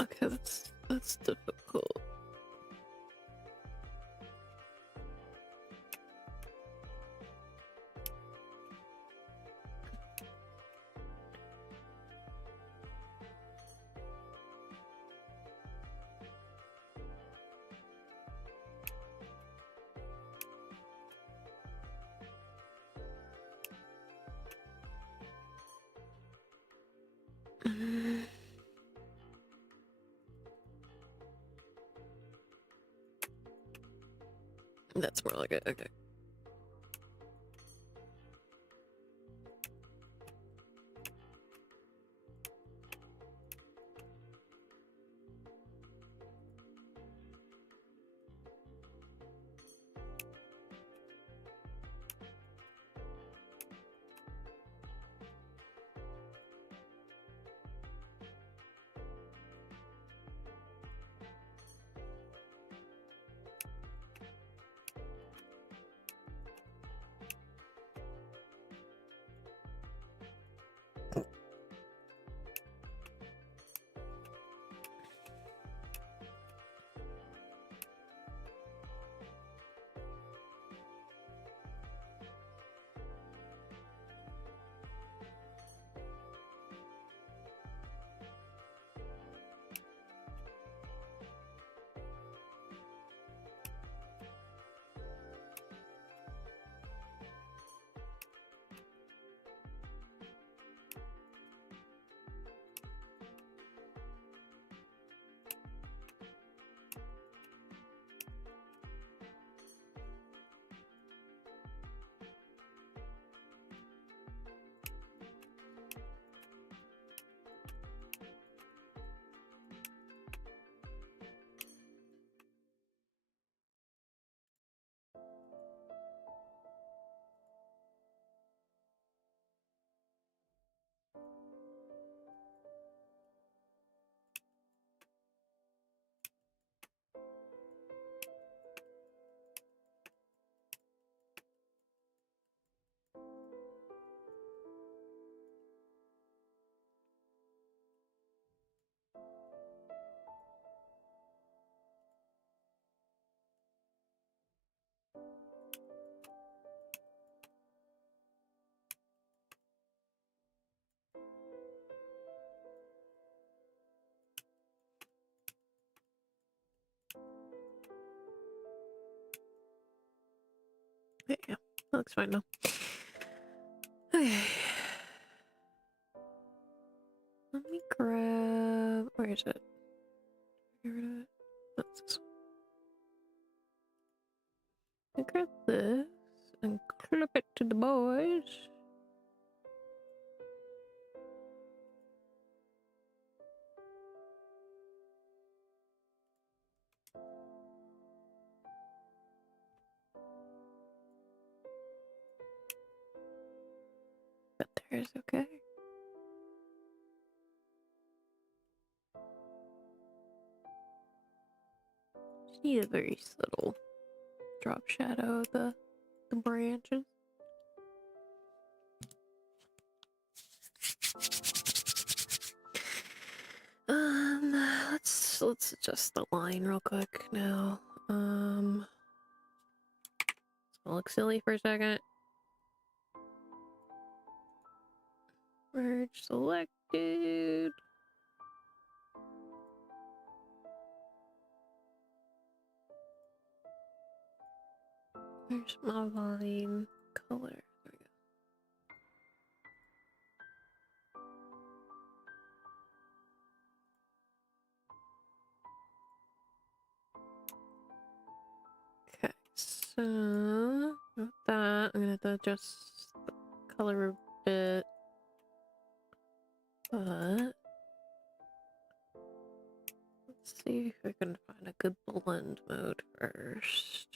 Okay, that's difficult. That's more like it, okay. everything's fine now. Okay. Let me grab... Where is it? Get rid of it. That's this one. I grab this and clip it to the boys. But there's okay. Just need a very subtle drop shadow of the branches. Let's adjust the line real quick now. I'll look silly for a second. Merge selected. Where's my line color? There we go. Okay, so with that, I'm gonna have to adjust the color a bit. But let's see if I can find a good blend mode first.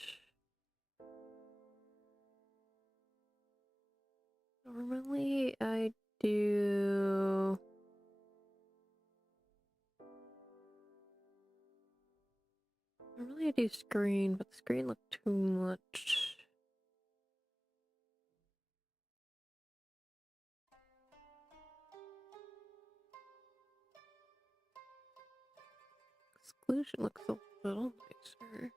Normally I do... Normally I do screen, but the screen looked too much. Exclusion looks a little nicer.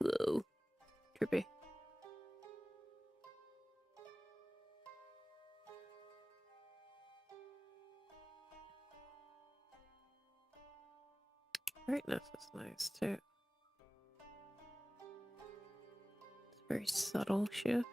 Whoa. Trippy. Brightness is nice too. It's a very subtle shift.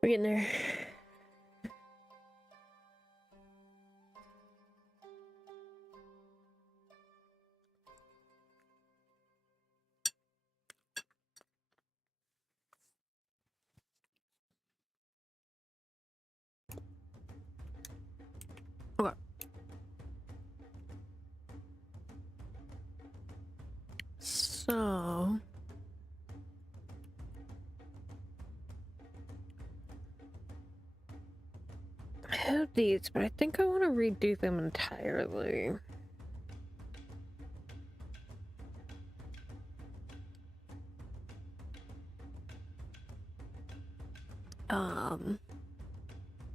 We're getting there. Okay. So I have these, but I think I want to redo them entirely.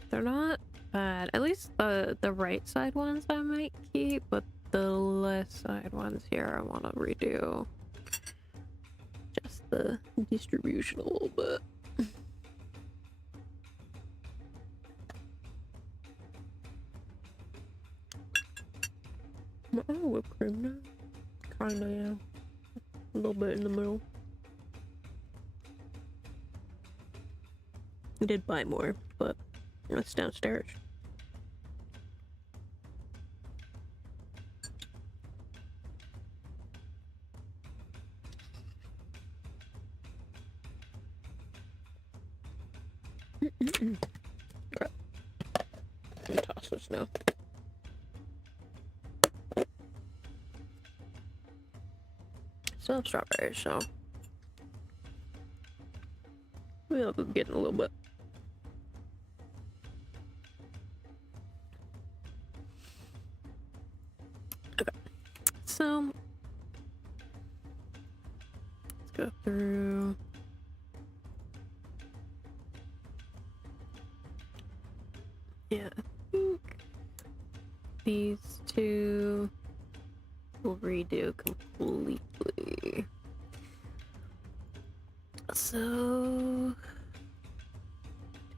They're not bad. At least the right side ones I might keep, but the left side ones here I want to redo. Just the distribution a little bit. Oh, whipped cream now. Kinda, yeah. A little bit in the middle. I did buy more, but it's downstairs. Crap. I'm gonna toss this now. Still have strawberries, so we'll be getting a little bit. Okay, so let's go through. Yeah, I think these two will redo completely. So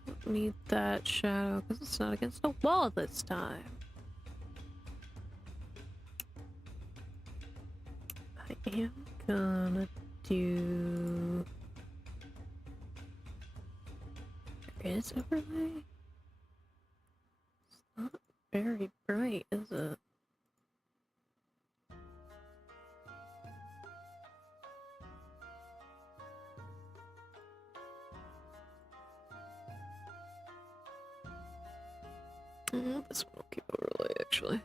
don't need that shadow because it's not against the wall this time. I am gonna do. There is overlay. It's not very bright, is it? This one will keep overlay actually.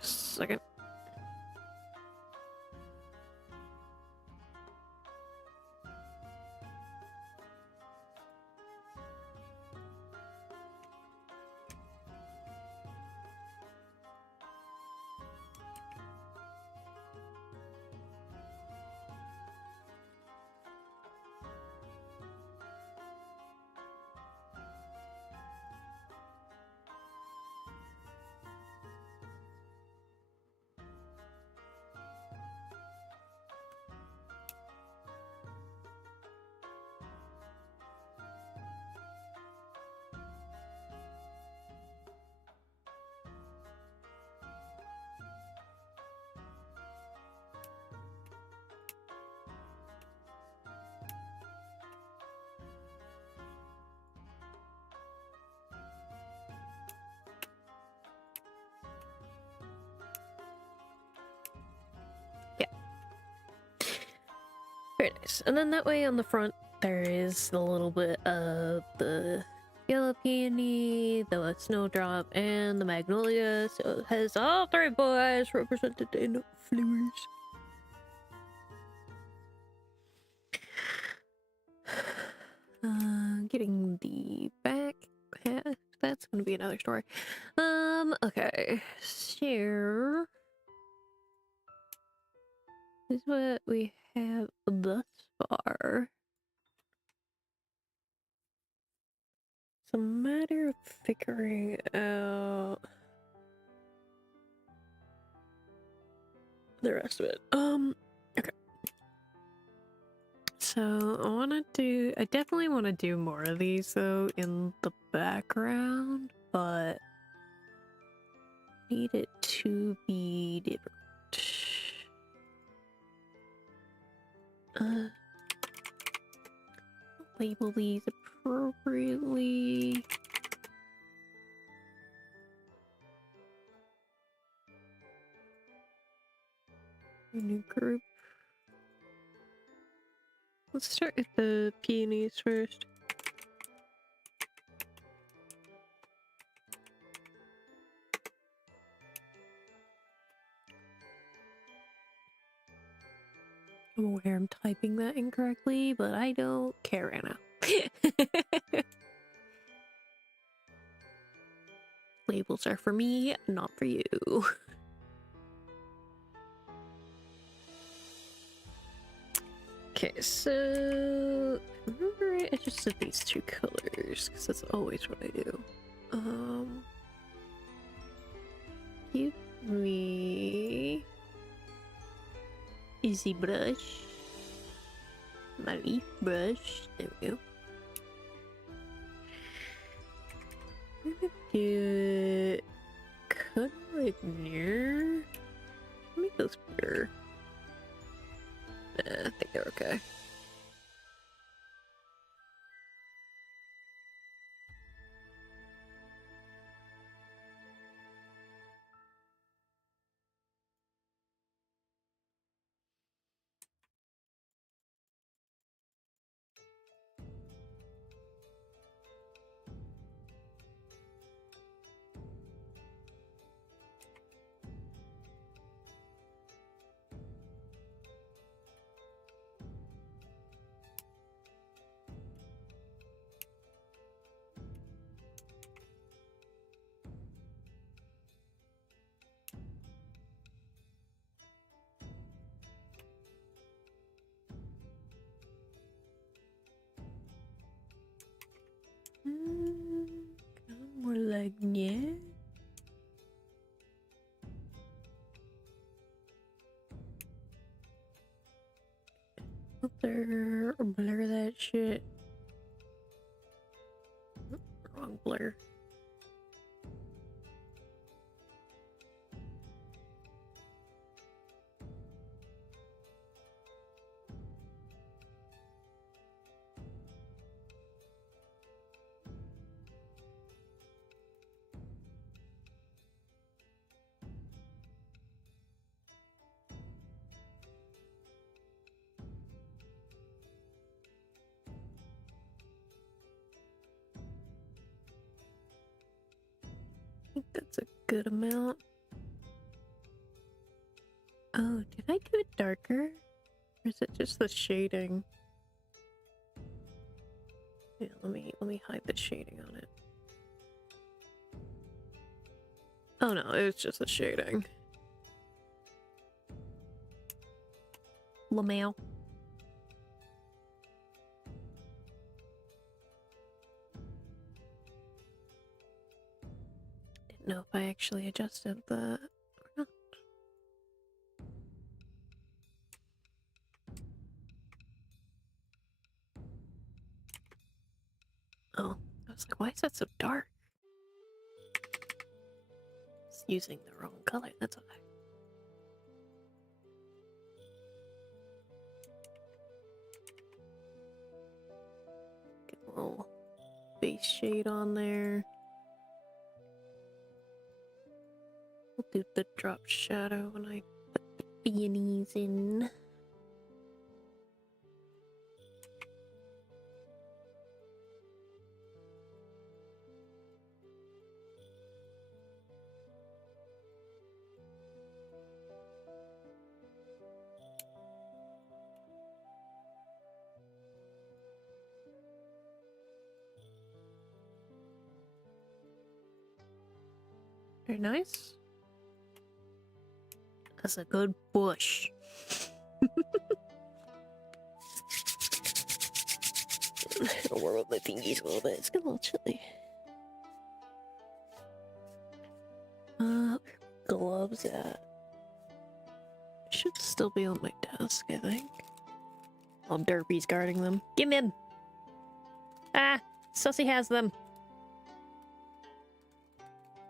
Just a second. Very nice. And then that way on the front, there is a little bit of the yellow peony, the snowdrop, and the magnolia. So it has all three boys represented in flowers. Getting the back hat. That's going to be another story. Okay. So this is what we have thus far. It's a matter of figuring out the rest of it. Okay. So I definitely want to do more of these though in the background, but need it to be different. Label these appropriately. New group. Let's start with the peonies first. I'm aware I'm typing that incorrectly, but I don't care right now. Labels are for me, not for you. Okay, so remember I just did these two colors because that's always what I do. Give me easy brush, my leaf brush. There we go. I'm gonna do kind of like near. Make those bigger. I think they're okay. Yeah. Blur that shit. Wrong blur. I think that's a good amount. Oh, did I do it darker? Or is it just the shading? Yeah, let me hide the shading on it. Oh no, it was just the shading. Lamau. Didn't know if I actually adjusted that or not. Oh, I was like, why is that so dark? It's using the wrong color, that's why. Get a little base shade on there. We'll do the drop shadow when I put the peonies in. Very nice. That's a good bush. I'll warm up my fingies a little bit. It's getting a little chilly. Gloves at? Should still be on my desk, I think. Oh, Derpy's guarding them. Give him! Ah! Sussy has them!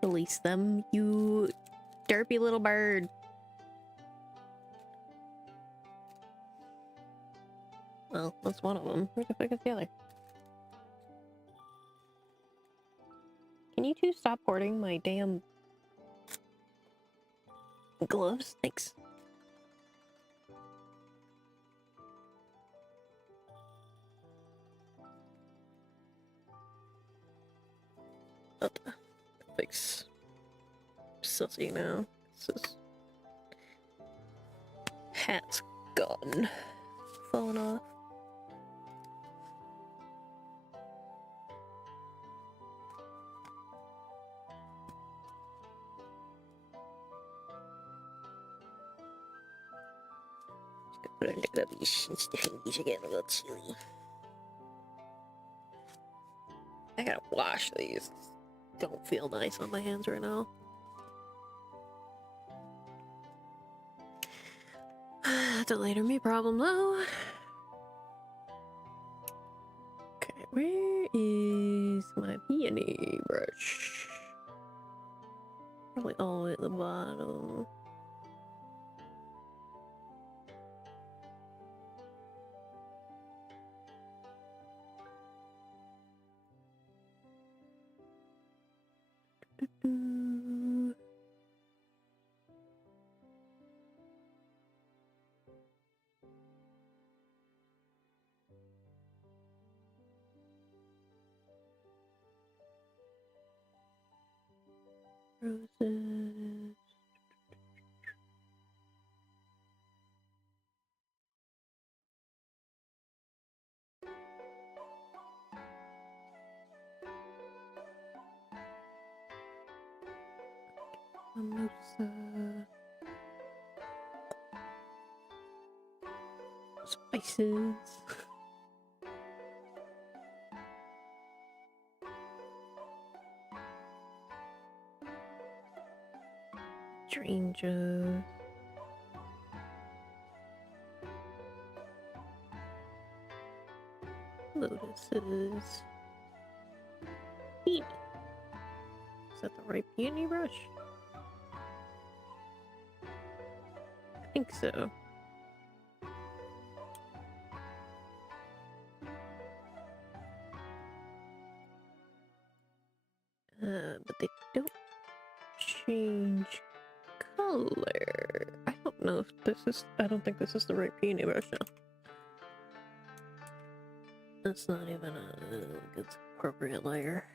Release them, you derpy little bird. Well, that's one of them. Where the fuck is the other? Can you two stop hoarding my damn gloves? Thanks. Oh, fix sussy now. This hat's gone. Falling off. Put under the beach since the fingies are getting a little chilly. I gotta wash these. Don't feel nice on my hands right now. That's a later me problem though. Okay, where is my peony brush? Probably all the way at the bottom. Roses. Mimosa. Spices. Strangers. Lotuses. Peony. Is that the right peony brush? I think so. But they don't change color. I don't know if this is. I don't think this is the right peony brush now. That's not even a good appropriate layer.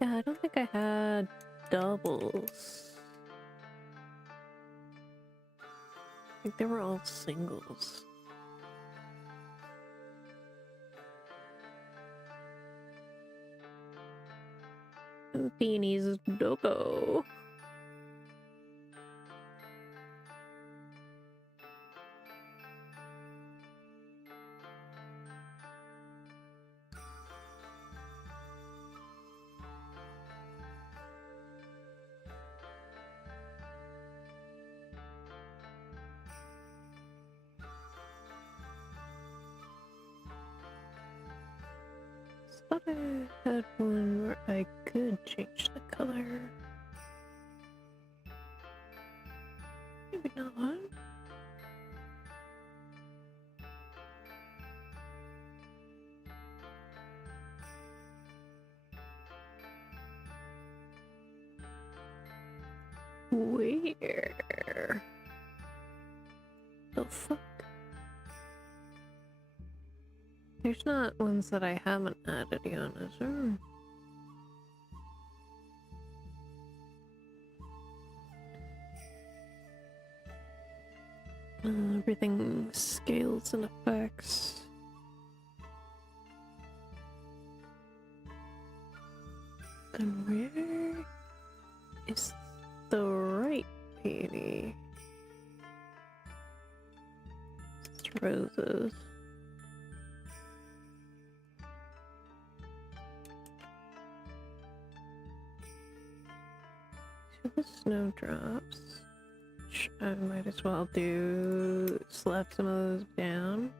Yeah, I don't think I had doubles. I think they were all singles. Beanie's Dogo. I thought I had one where I could change the color. Maybe not. Where? The fuck? There's not ones that I haven't added yet, is there? Everything scales and effects. Then where is the right peony? It's roses. So the snowdrops. I might as well do slap some of those down.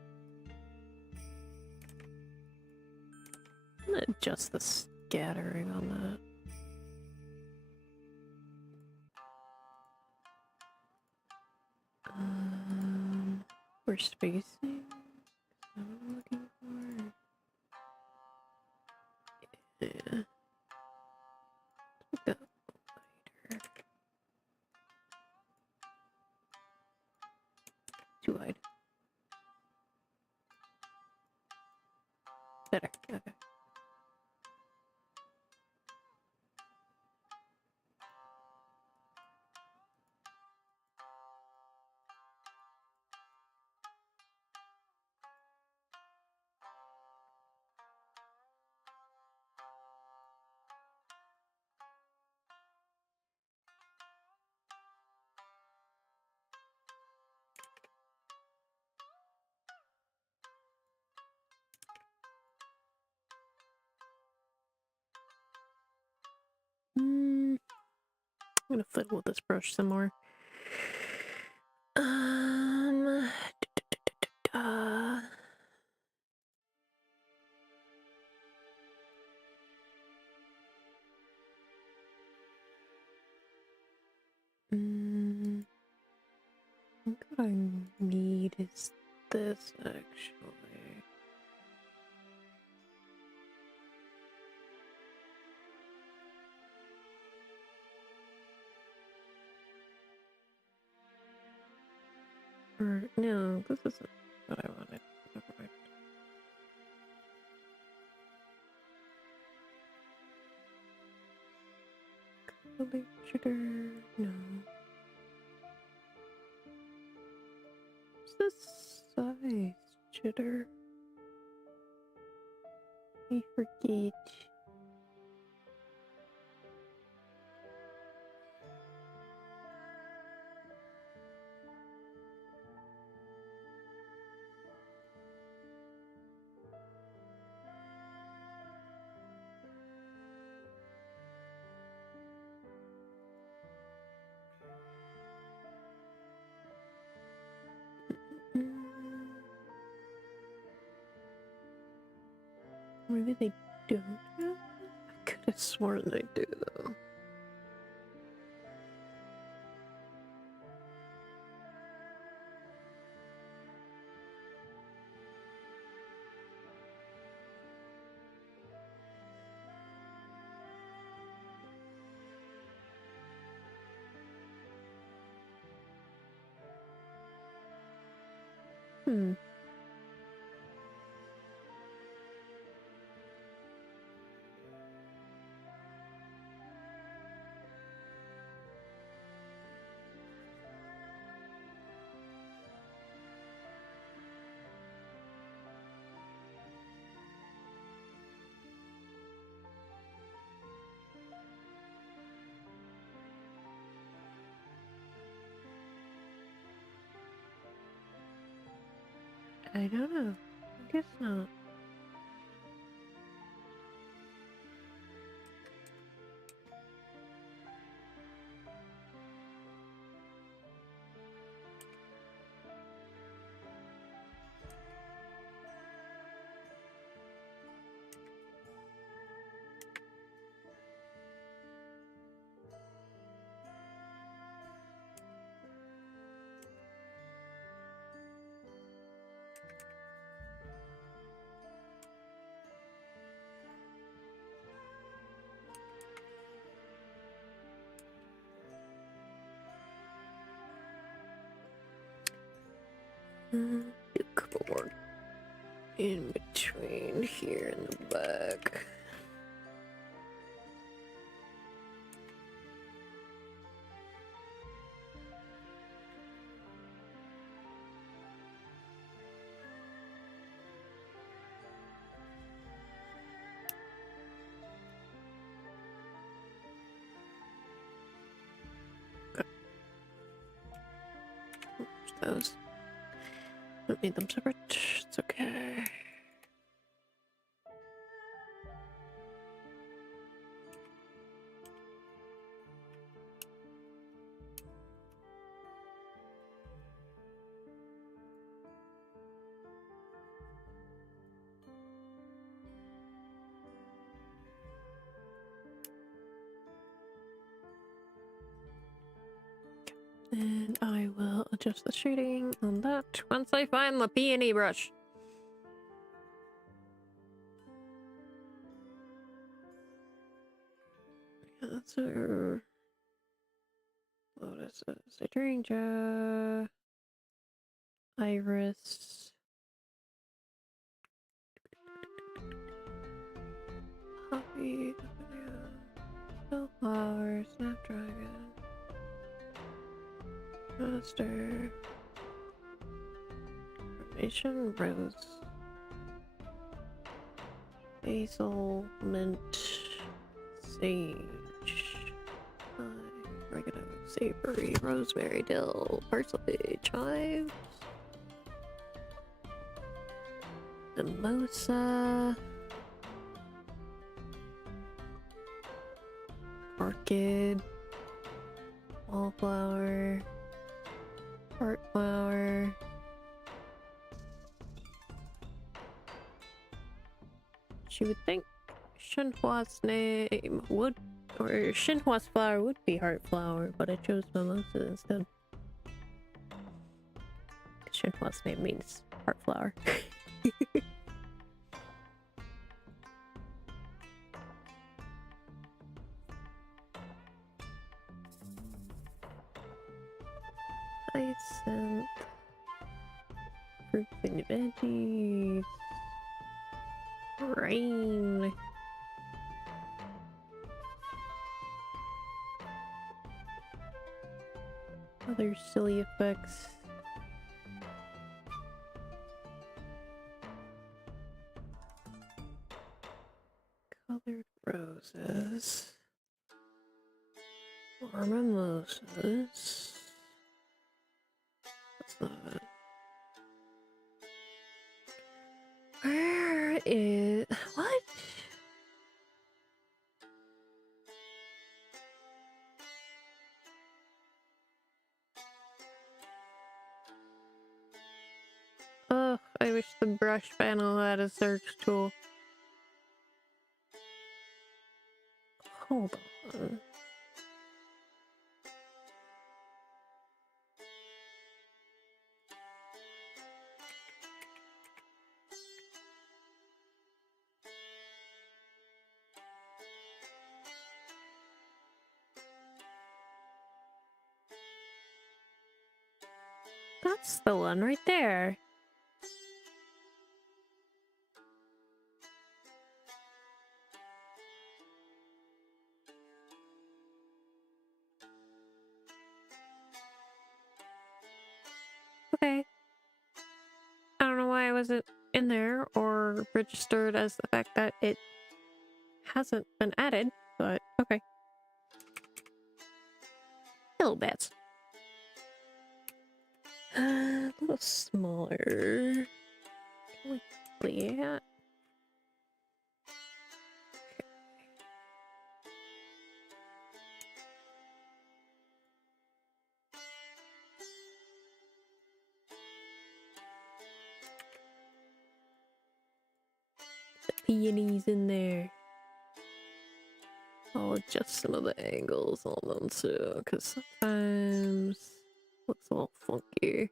I'm gonna adjust the scattering on that. For spacing, is that what I'm looking for? Yeah. Make that lighter. Too wide. Better. Okay. I'm gonna fiddle with this brush some more. What I need is this actually. Or no, this isn't what I wanted. Never mind. Color jitter, no. What's this size jitter? I forget. Maybe they don't have it? I could have sworn they do, though. Hmm. I don't know. I guess not. Do a couple more in between here and the back. Okay. Those. Don't need them separate. It's okay. And I will adjust the shading on that once I find the peony brush. So, what is this? Hydrangea, iris, poppy, bellflower, snapdragon, master, carnation, rose, basil, mint, sage, oregano, savory, rosemary, dill, parsley, chives, mimosa, orchid, wallflower, heart flower, she would think Shinhua's name would, or Shinhua's flower would be heart flower, but I chose mimosa instead. Shinhua's name means heart flower. Hyacinth, fruits and veggies, rain, other silly effects. Colored roses, or mimosas. That's not it. Where is what? Oh, I wish the brush panel had a search tool. Hold on. That's the one right there. Okay. I don't know why I wasn't in there or registered as the fact that it hasn't been added, but okay. Little bits. A little smaller. Yeah. The peonies in there. I'll adjust some of the angles on them too, because sometimes it looks a little funky.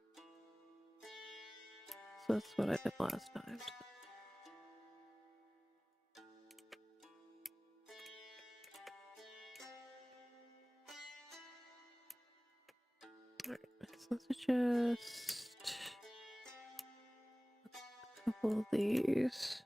So that's what I did last time. Alright, so let's adjust a couple of these.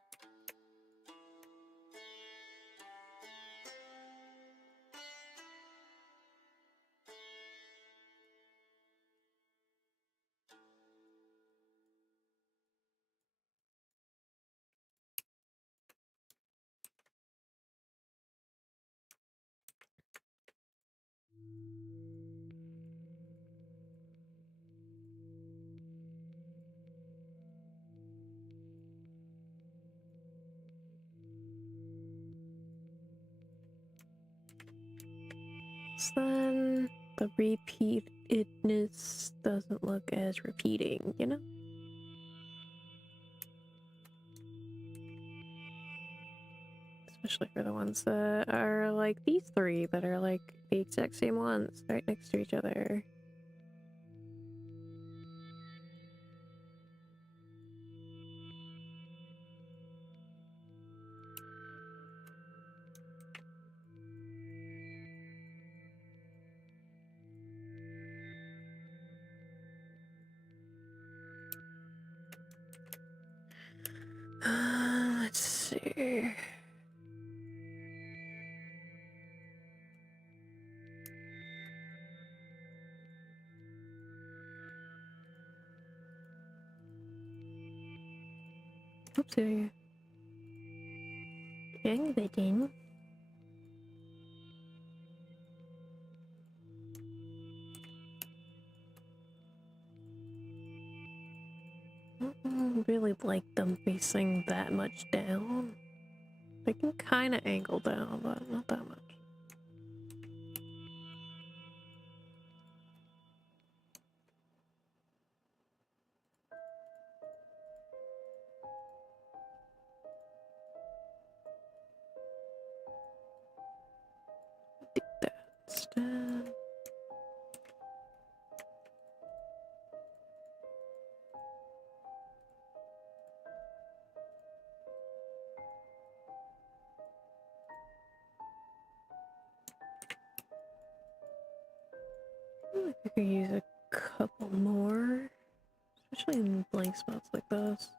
So then the repeatedness doesn't look as repeating, you know? Especially for the ones that are like these three that are like the exact same ones right next to each other. Let's see. Oopsie. Young button. I don't really like them facing that much down. They can kind of angle down, but not that much. Take that instead. I could use a couple more, especially in blank spots like this.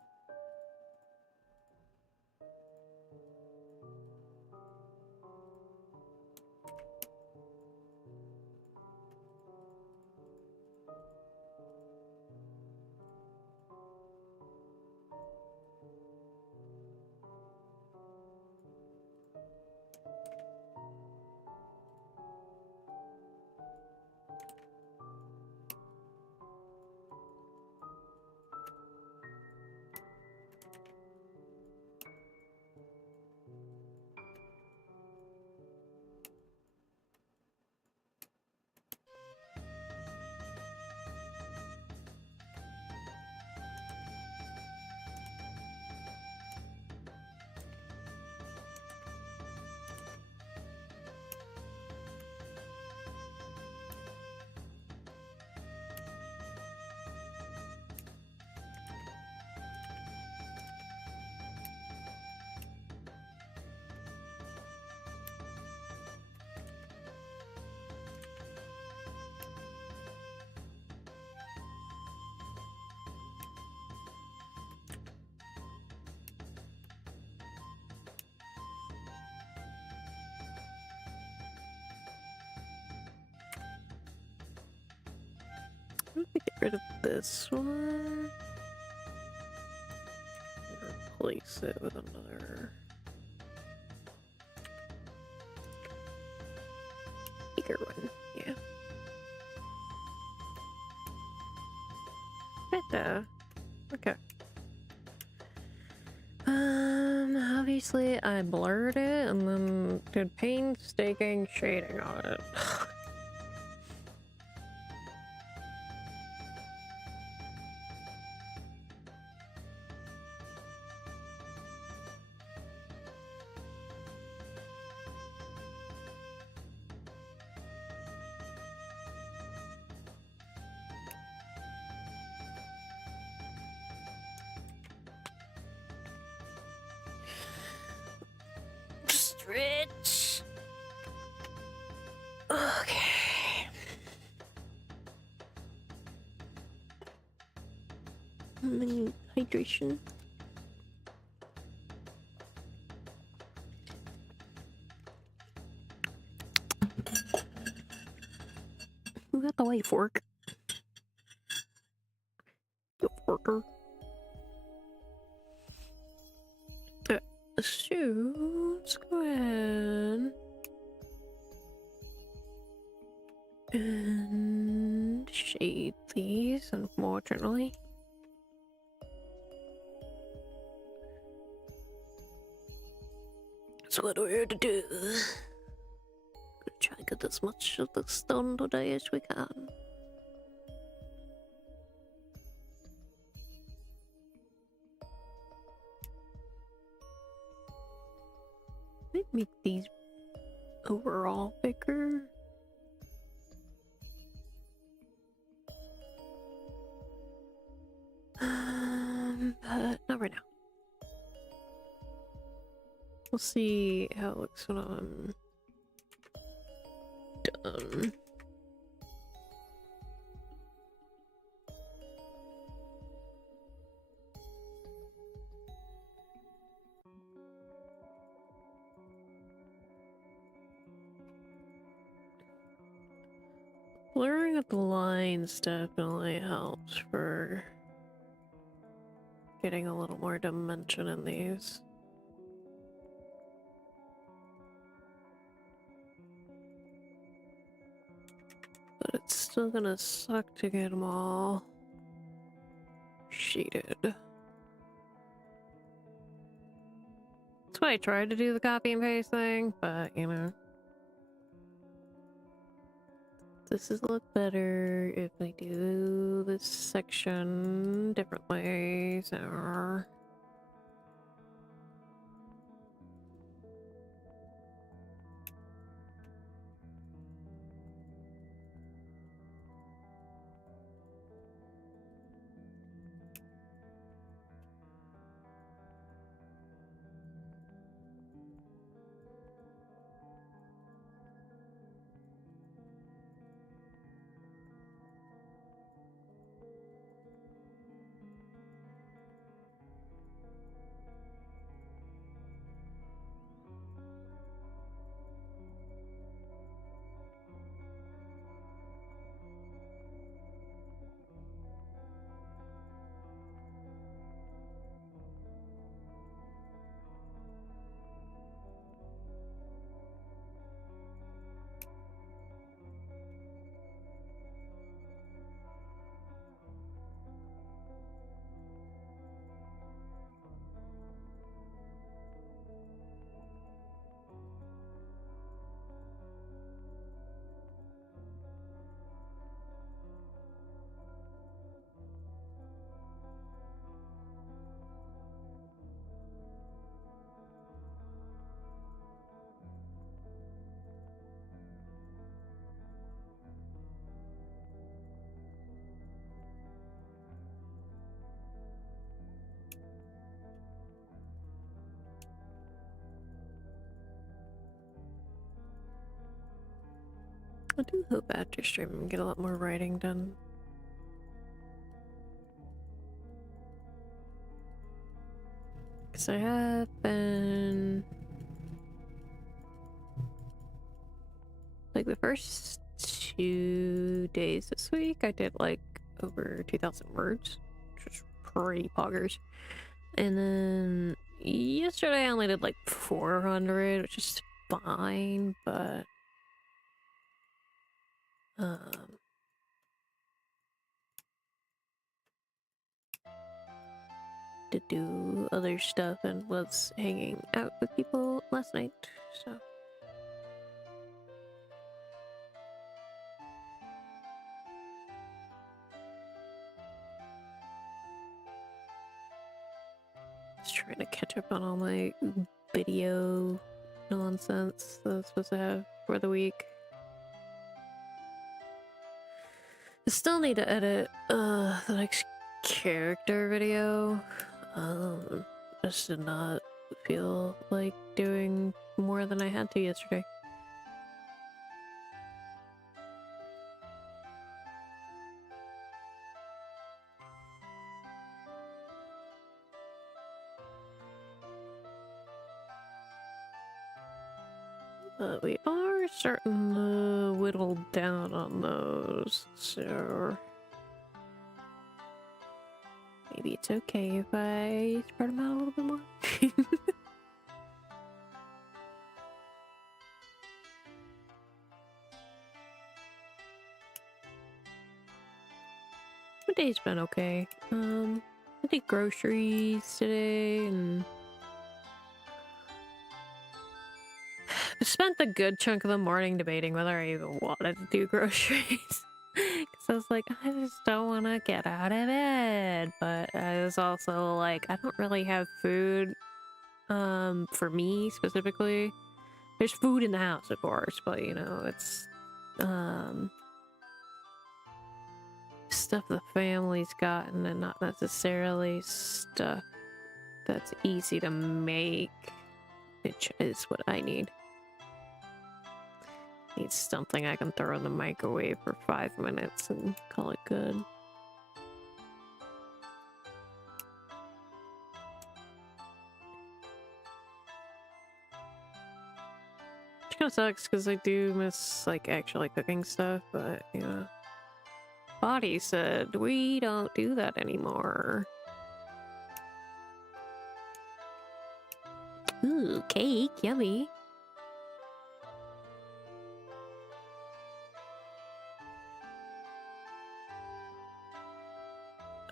Let me get rid of this one. Replace it with another bigger one. Yeah. Okay. Obviously I blurred it and then did painstaking shading on it. Stretch. Okay. Hydration. Who got the white fork? The forker. So let's go ahead and shade these, unfortunately. That's what we're to do. Gonna try to get as much of this done today as we can. Might make these overall bigger. But not right now. We'll see how it looks when I'm done. Blurring of the lines definitely helps for getting a little more dimension in these. But it's still gonna suck to get them all shaded. That's why I tried to do the copy and paste thing, but you know. This is look better if I do this section differently, so... I do hope after streaming we get a lot more writing done. Because I have been... like the first 2 days this week, I did like over 2,000 words, which is pretty poggers. And then yesterday I only did like 400, which is fine, but to do other stuff and was hanging out with people last night, so. Just trying to catch up on all my video nonsense that I was supposed to have for the week. I still need to edit the next character video. I just did not feel like doing more than I had to yesterday. But we are starting to whittle down on those, so maybe it's okay if I spread them out a little bit more. My day's been okay. I did groceries today and I spent a good chunk of the morning debating whether I even wanted to do groceries. Because I was like, I just don't want to get out of bed. But I was also like, I don't really have food for me specifically. There's food in the house, of course, but you know, it's stuff the family's gotten and not necessarily stuff that's easy to make, which is what I need. Need something I can throw in the microwave for 5 minutes and call it good. Which kind of sucks because I do miss like actually cooking stuff, but you know, body said we don't do that anymore. Ooh, cake, yummy.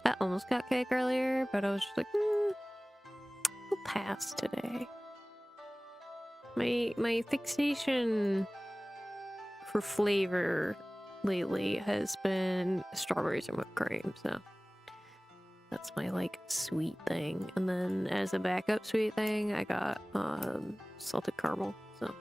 I almost got cake earlier, but I was just like, I'll pass today. My fixation for flavor lately has been strawberries and whipped cream, so that's my like sweet thing. And then as a backup sweet thing, I got salted caramel. So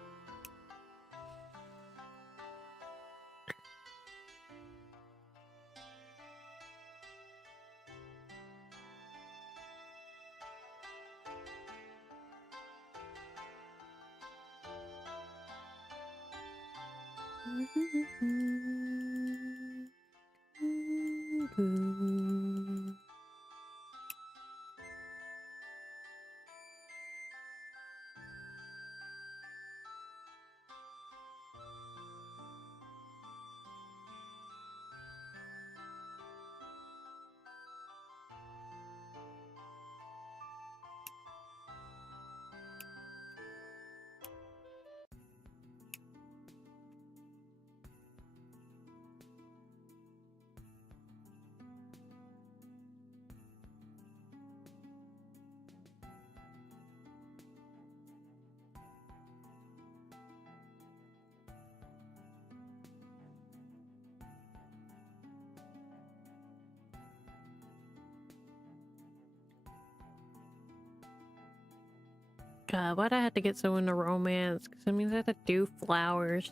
God, why'd I have to get so into romance? Because that means I have to do flowers.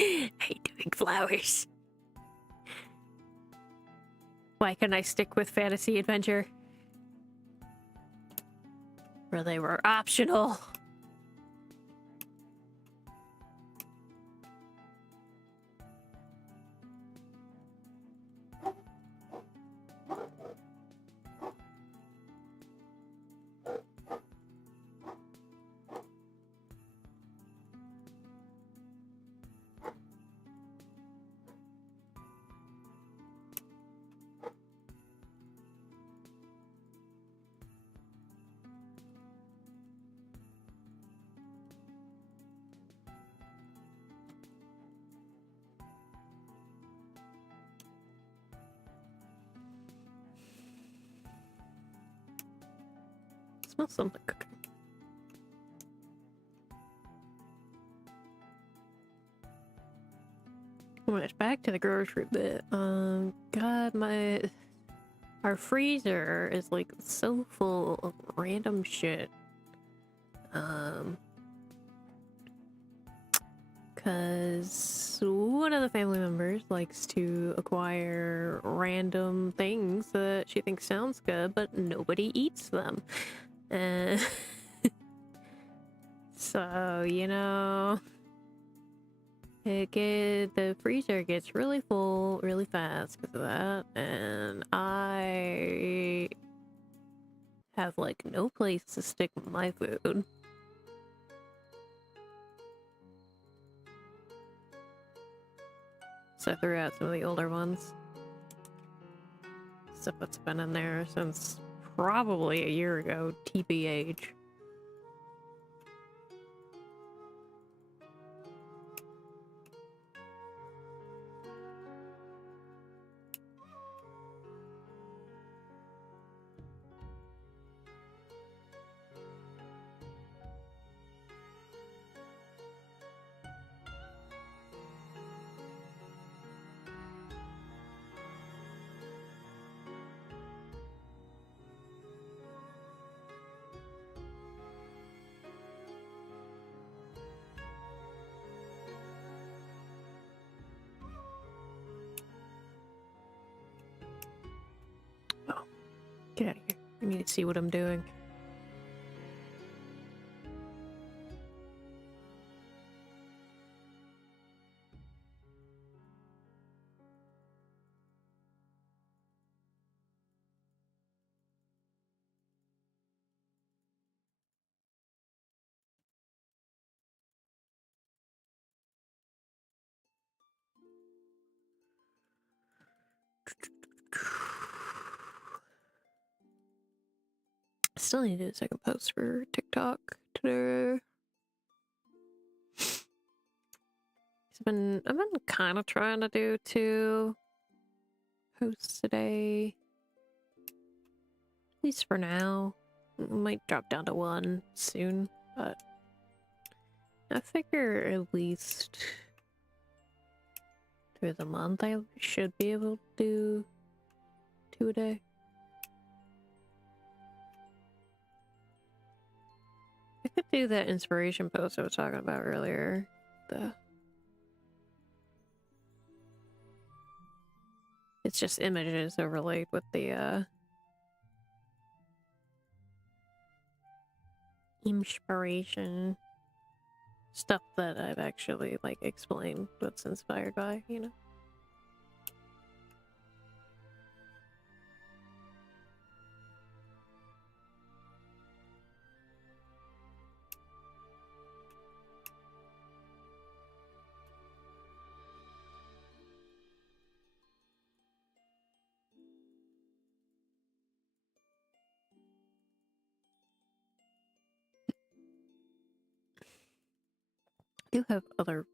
I hate doing flowers. Why couldn't I stick with fantasy adventure? Where they were optional. smells something cooking. When it's back to the grocery bit, God, our freezer is like so full of random shit. Cause one of the family members likes to acquire random things that she thinks sounds good, but nobody eats them. And so, you know, the freezer gets really full really fast because of that, and I have like no place to stick my food. So I threw out some of the older ones. Stuff that's been in there since probably a year ago, TBH. Get out of here. I need to see what I'm doing. Still need to do a second post for TikTok today. I've been kind of trying to do 2 posts today, at least for now. I might drop down to 1 soon, but I figure at least through the month I should be able to do 2 a day. I could do that inspiration post I was talking about earlier. It's just images overlaid with the inspiration stuff that I've actually like explained what's inspired by, you know. I do have other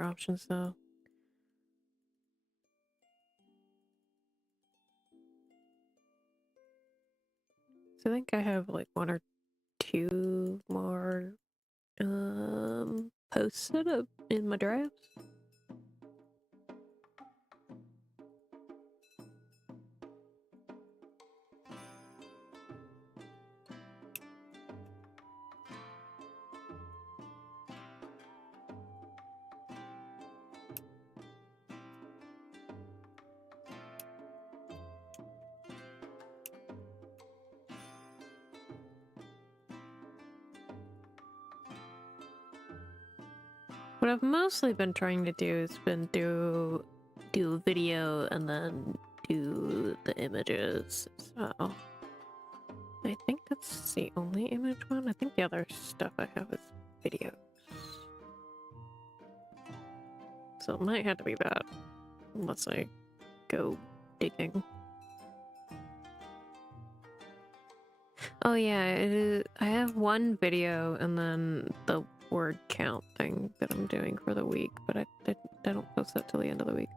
options though. So I think I have like 1 or 2 more posts set up in my drafts. What I've mostly been trying to do is do a video and then do the images. So I think that's the only image one. I think the other stuff I have is videos. So it might have to be that unless I go digging. Oh yeah, it is. I have 1 video and then the word count thing that I'm doing for the week, but I don't post that till the end of the week.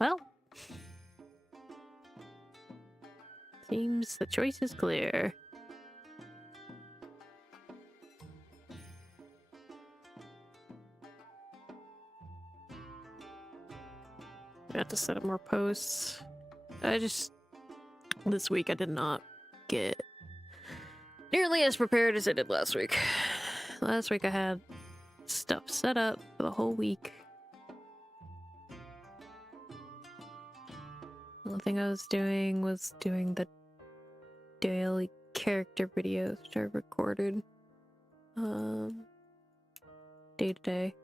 Well, seems the choice is clear. I have to set up more posts. This week I did not get nearly as prepared as I did last week. Last week I had stuff set up for the whole week. The only thing I was doing the daily character videos, which I recorded day to day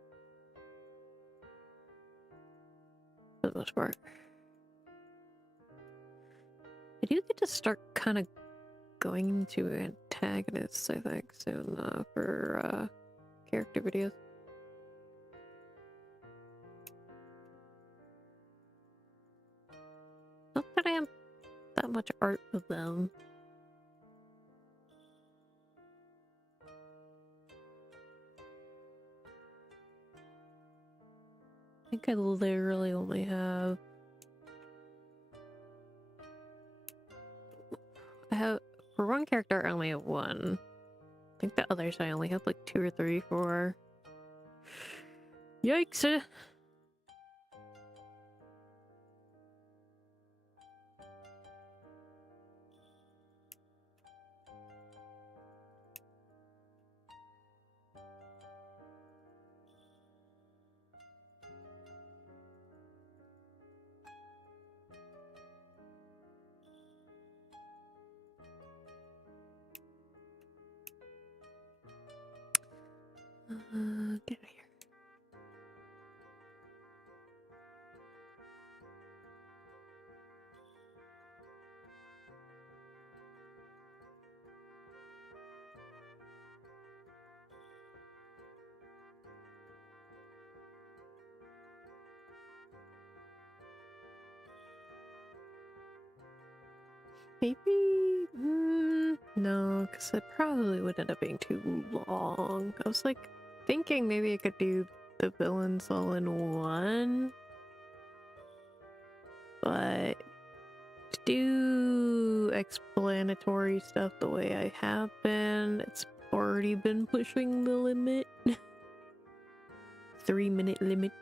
for the most part. I do get to start kind of going into antagonists, I think, soon for character videos. Not that I have that much art with them. I think I literally only have... for one character I only have one. I think the others I only have like 2 or 3 for. Yikes! Get out of here. Maybe... no, because it probably would end up being too long. I was like thinking maybe I could do the villains all in one. But to do explanatory stuff the way I have been, it's already been pushing the limit. 3-minute limit.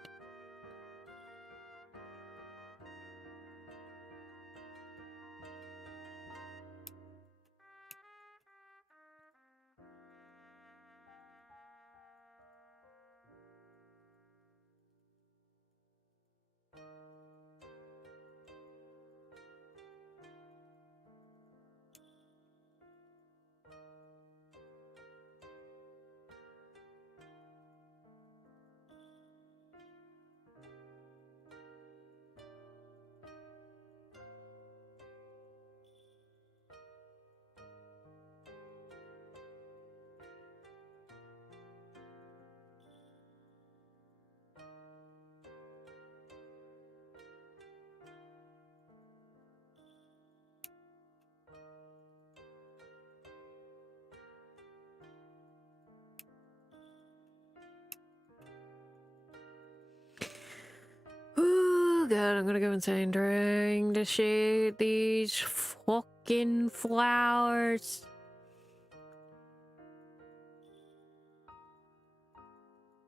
Oh god, I'm gonna go insane trying to shade these fucking flowers.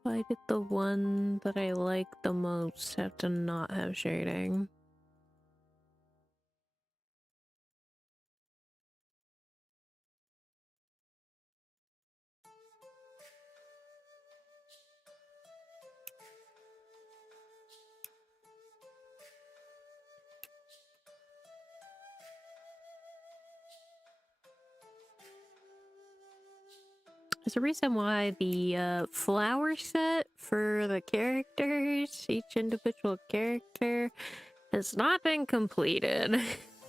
Why did the one that I like the most have to not have shading? There's a reason why the flower set for the characters, each individual character, has not been completed.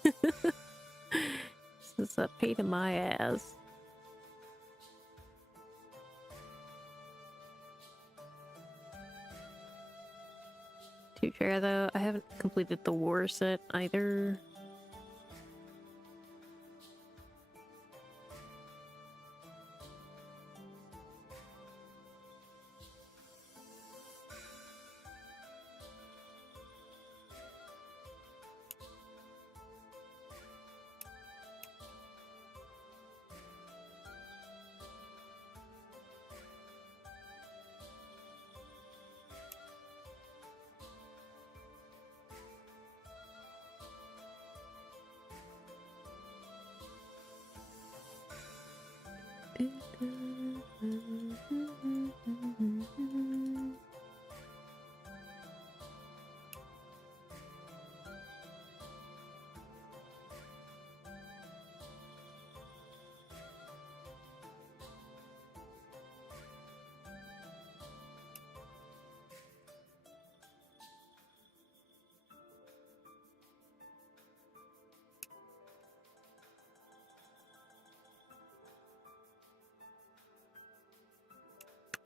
This is a pain in my ass. To be fair though, I haven't completed the war set either.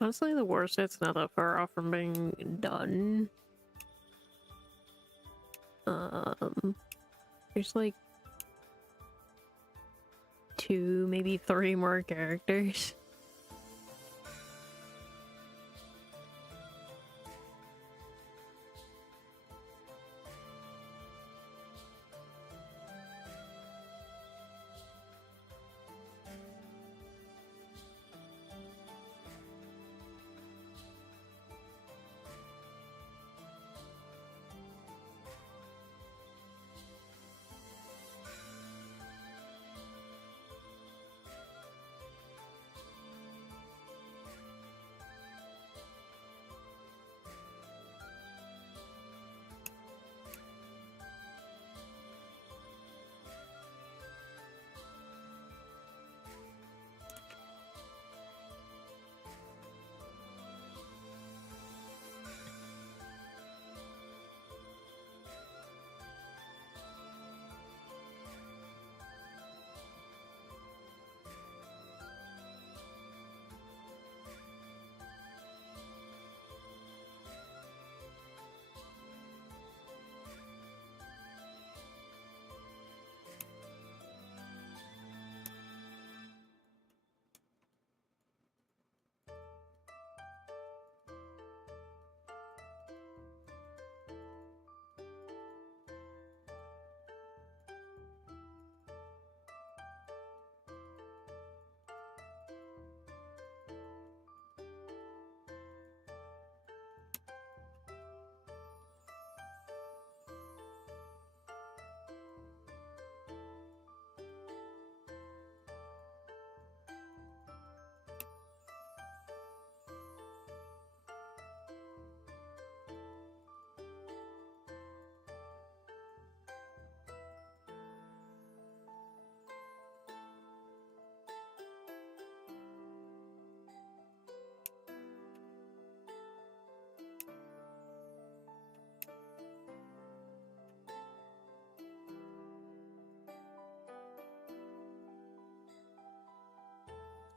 Honestly, the worst it's not that far off from being done. There's like 2, maybe 3 more characters.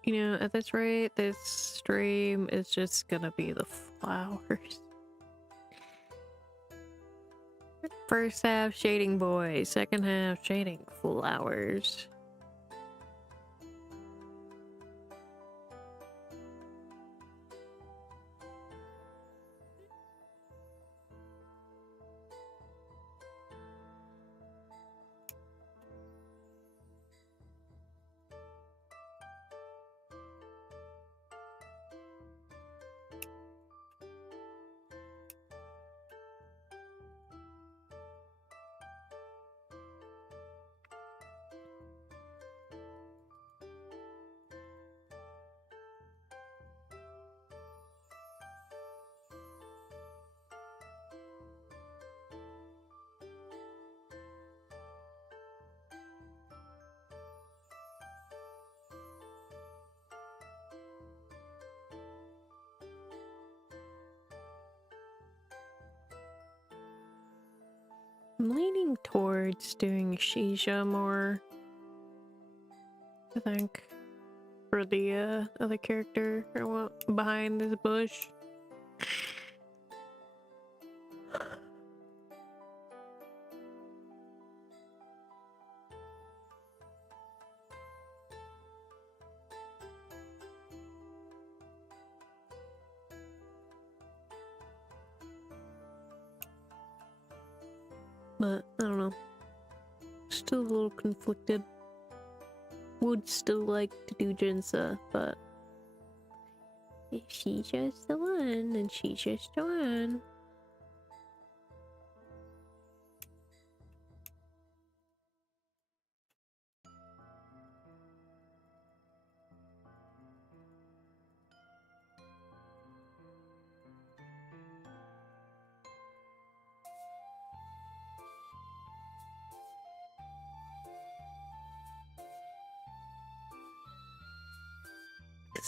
You know, at this rate, this stream is just gonna be the flowers. First half shading boys, second half shading flowers. I'm leaning towards doing Shisha more, I think, for the other character I want behind this bush. But I don't know. Still a little conflicted. Would still like to do Jinsa, but if she's just the one, then she's just the one.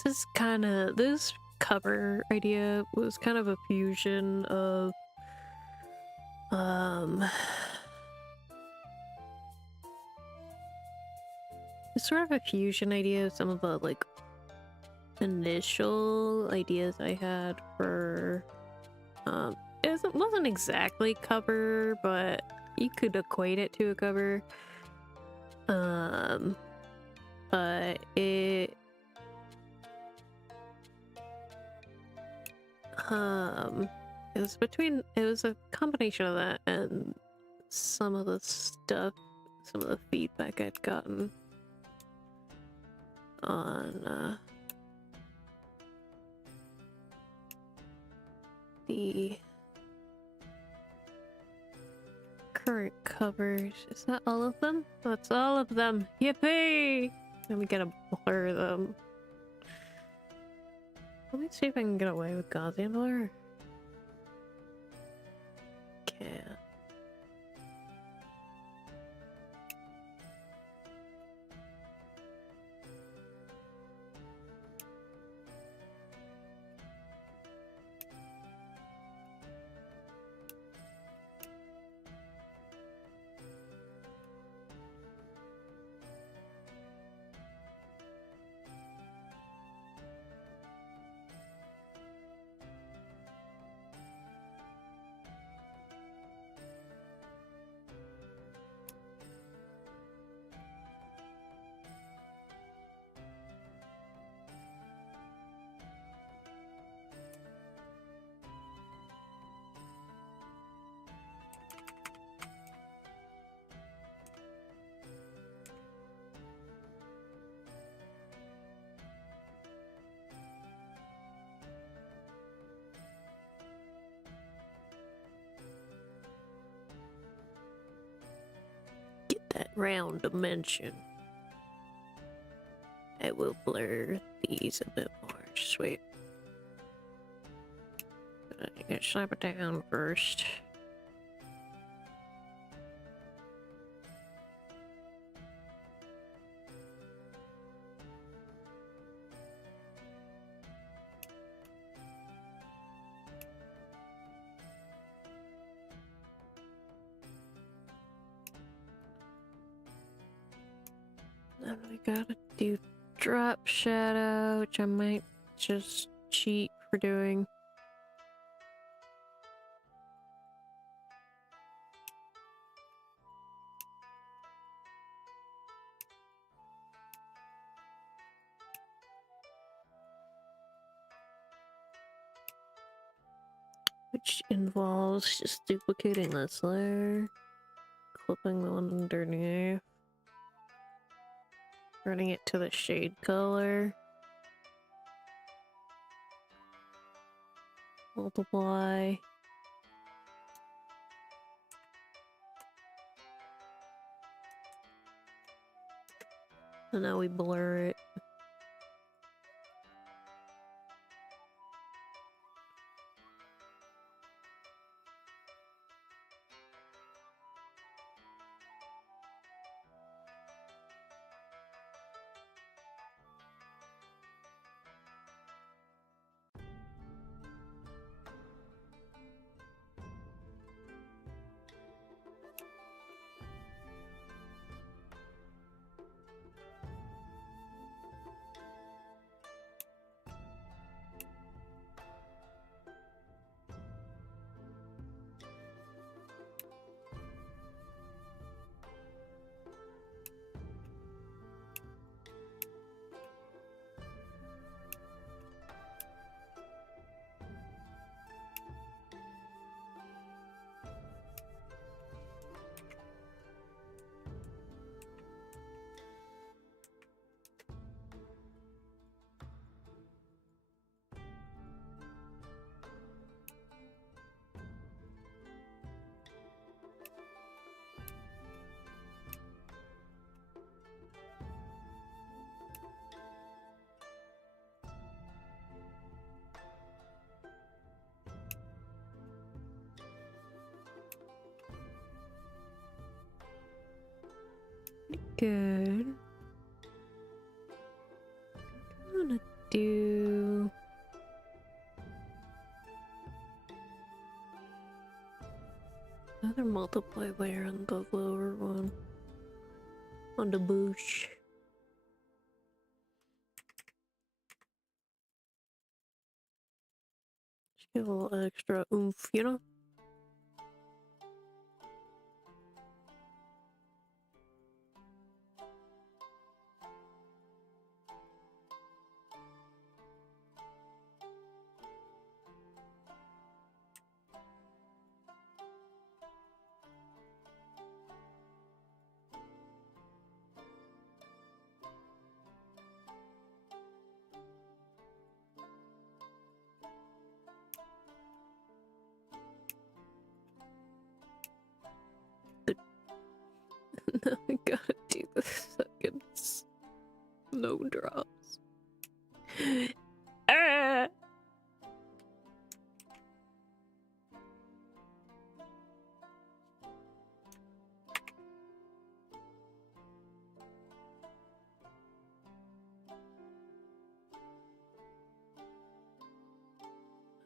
this cover idea was kind of a fusion of it's sort of a fusion idea of some of the like initial ideas I had for it wasn't exactly cover, but you could equate it to a cover. But it was a combination of that and some of the feedback I'd gotten on the current covers. Is that all of them? That's all of them. Yippee! Then we gotta blur them. Let me see if I can get away with Gaussian blur. Can't. That round dimension. I will blur these a bit more. Sweet. But I gotta slap it down first. Then we gotta do drop shadow, which I might just cheat for doing. Which involves just duplicating this layer, clipping the one underneath, running it to the shade color, multiply, and now we blur it. Good. I'm gonna do another multiply layer on the lower one, on the bush. Just give a little extra oomph, you know? Now I gotta do the second snowdrops. Ah!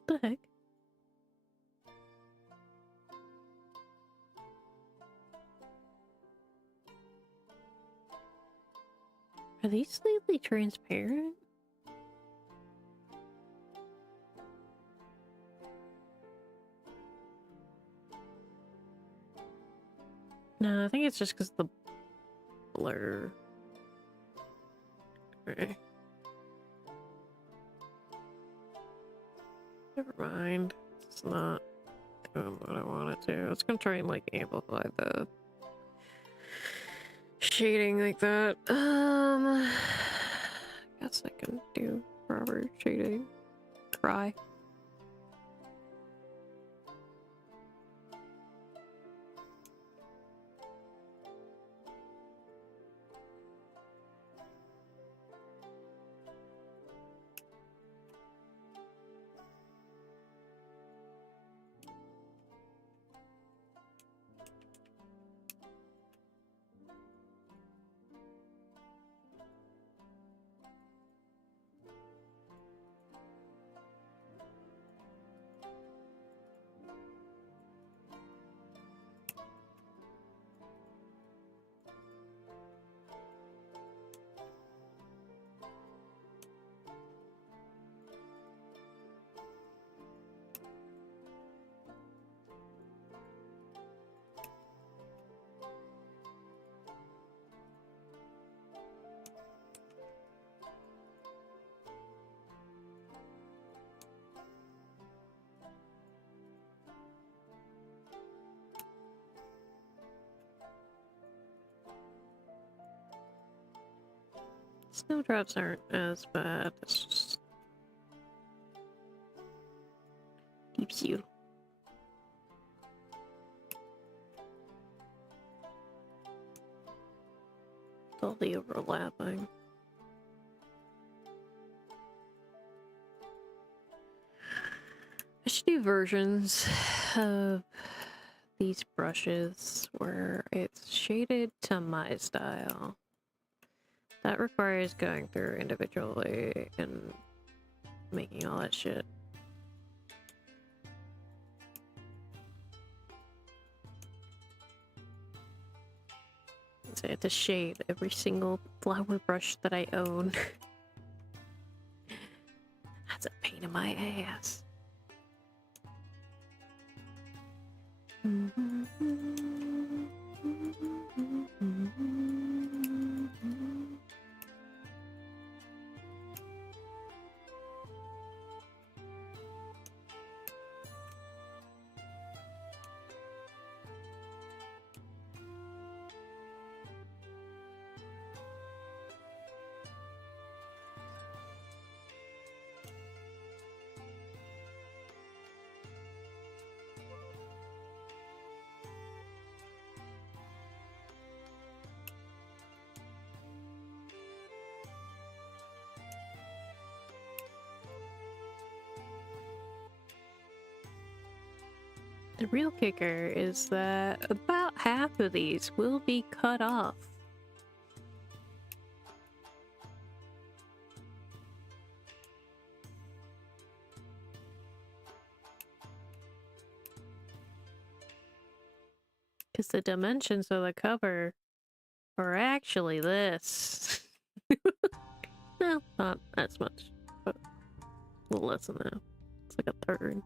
What the heck? Are these slightly transparent? No, I think it's just because the blur. Okay. Never mind. It's not doing what I want it to. I was gonna try and like amplify the shading like that. Guess I can do proper shading. Try. Snowdrops aren't as bad. It's just keeps you. With all the overlapping. I should do versions of these brushes where it's shaded to my style. That requires going through individually and making all that shit. So I have to shade every single flower brush that I own. That's a pain in my ass. The real kicker is that about half of these will be cut off. Because the dimensions of the cover are actually this. No, not as much, but a little less than that. It's like a third.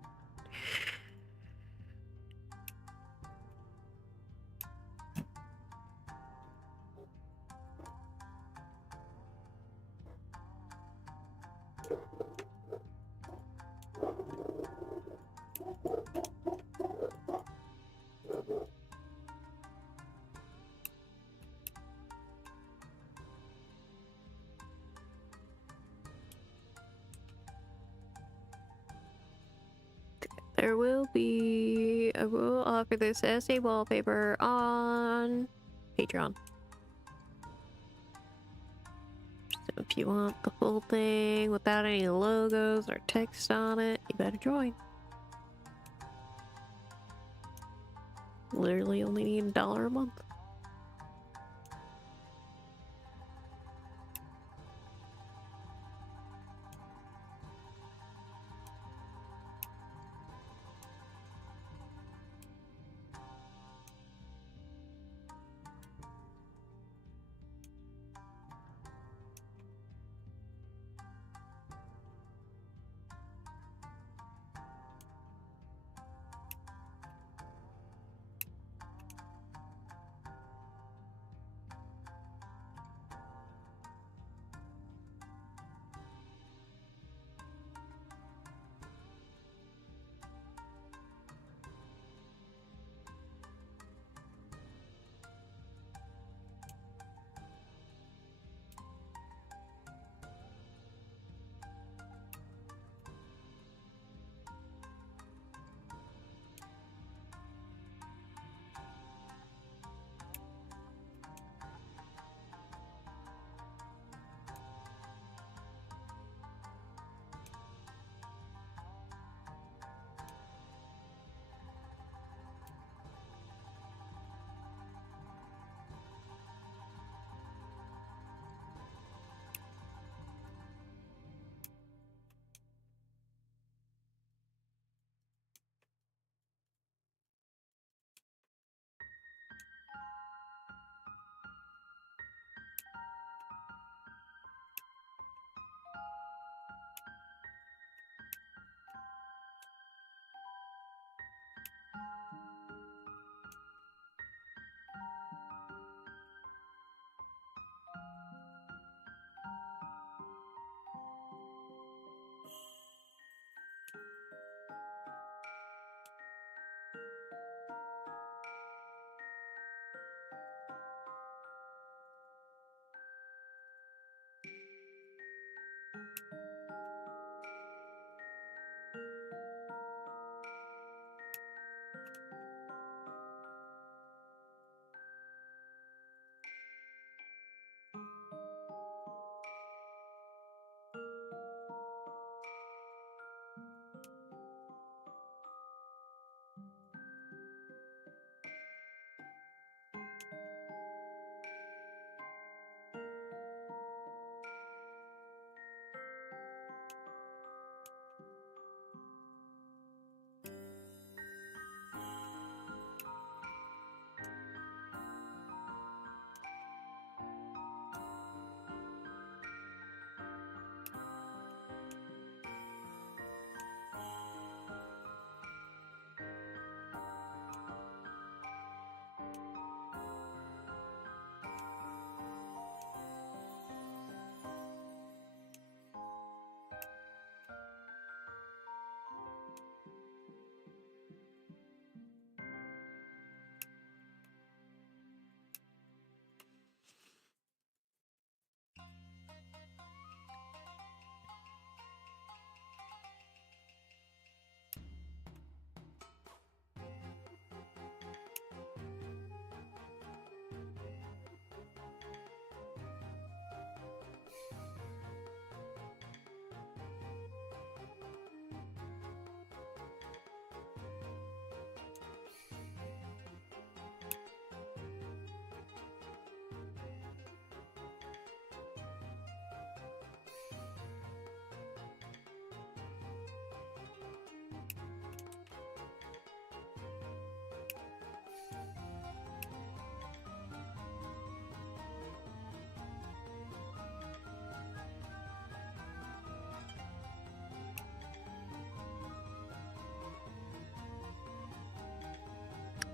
There will be, I will offer this as a wallpaper on Patreon. So if you want the full thing without any logos or text on it, you better join. Literally only need $1 a month.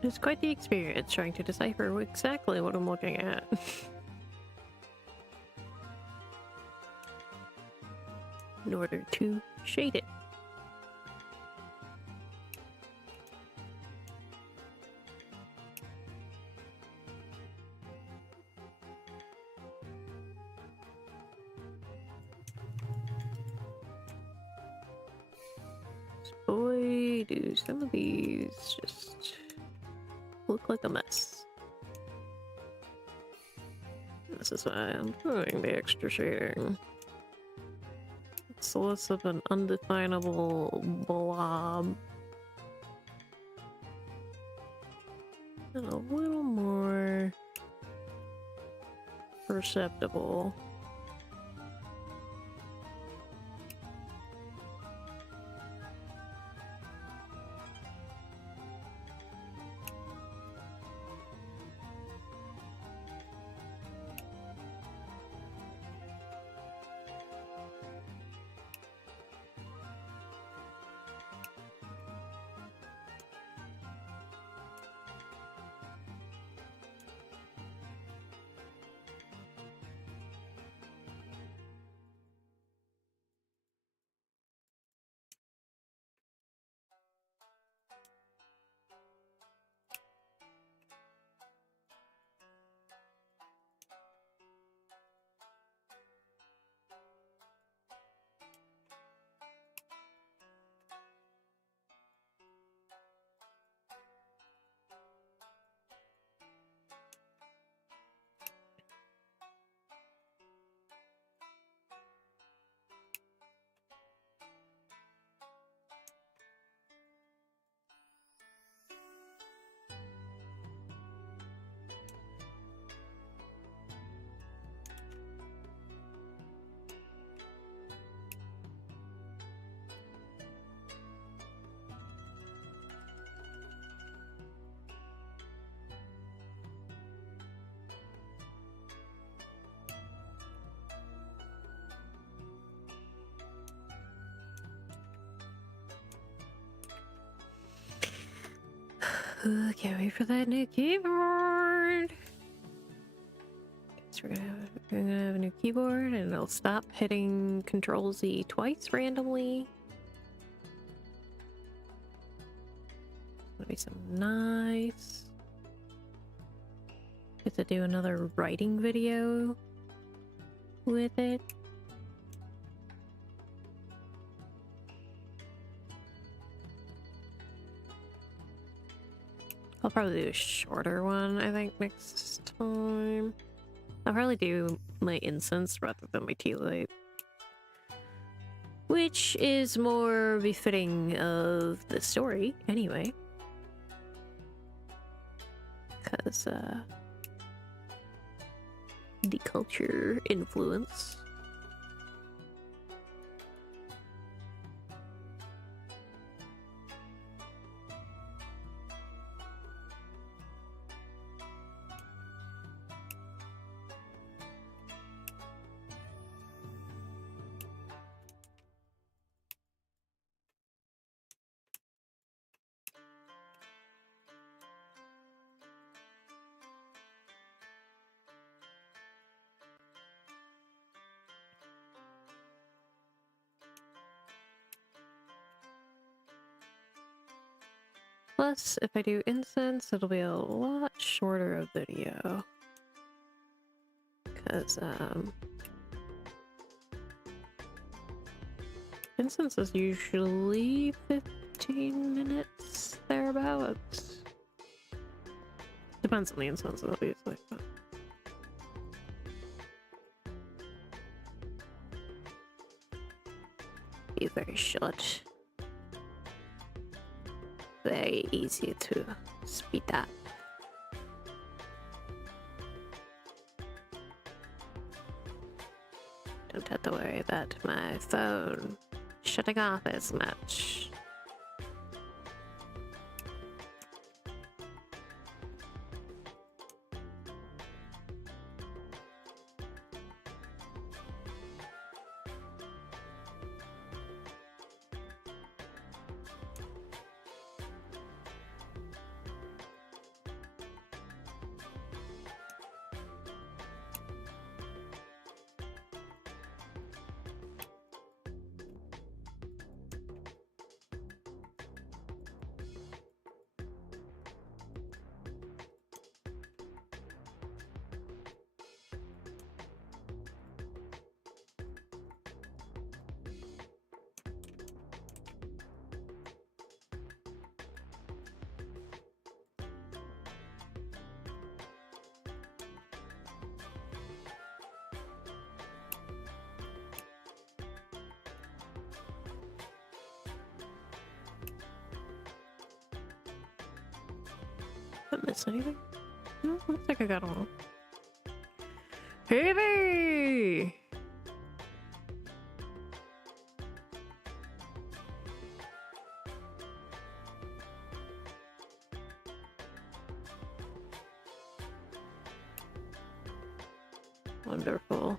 It's quite the experience trying to decipher exactly what I'm looking at. In order to shade it. Boy, do some of these just look like a mess. This is why I'm doing the extra shading. It's less of an undefinable blob and a little more perceptible. Can't wait for that new keyboard. So we're gonna have a new keyboard and it'll stop hitting Control Z twice randomly. That'll be some nice. Get to do another writing video with it. I'll probably do a shorter one, I think, next time. I'll probably do my incense rather than my tea light. Which is more befitting of the story, anyway. Because, the culture influence. Plus, if I do incense, it'll be a lot shorter of video. Because, incense is usually 15 minutes, thereabouts. Depends on the incense, obviously. But... be very short. Very easy to speed up. Don't have to worry about my phone shutting off as much. miss anything? No, looks like I got them all. Hey! Wonderful.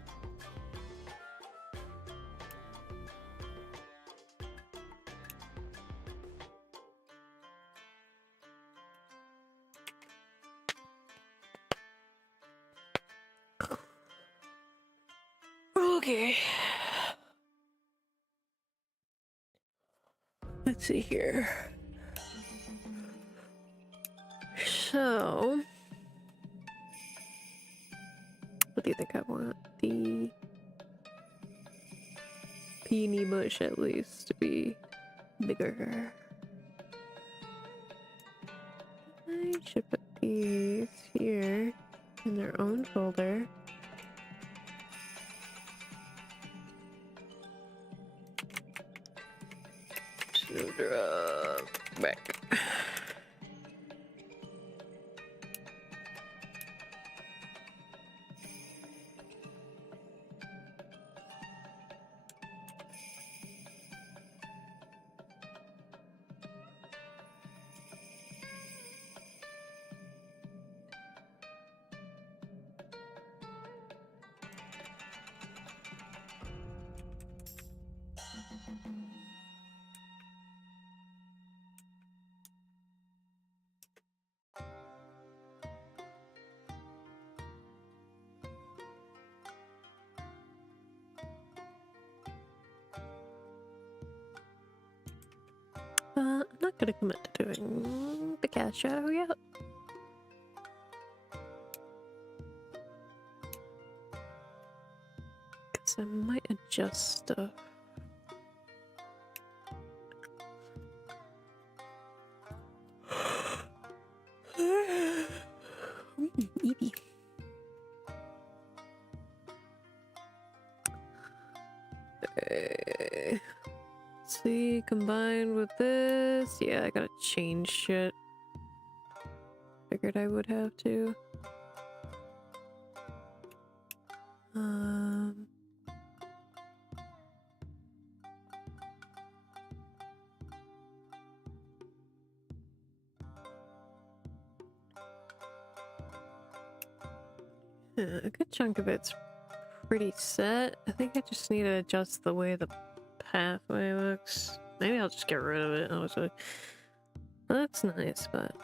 Okay. Let's see here. So, what do you think I want? The peony bush at least to be bigger. I should put these here in their own folder. Snowdrop back. I'm not gonna commit to doing the cast shadow yet. Because I might adjust stuff. Eevee. See, combined with this, yeah, I gotta change shit. Figured I would have to. Yeah, a good chunk of it's pretty set. I think I just need to adjust the way the pathway looks. Maybe I'll just get rid of it. Honestly, that's nice, but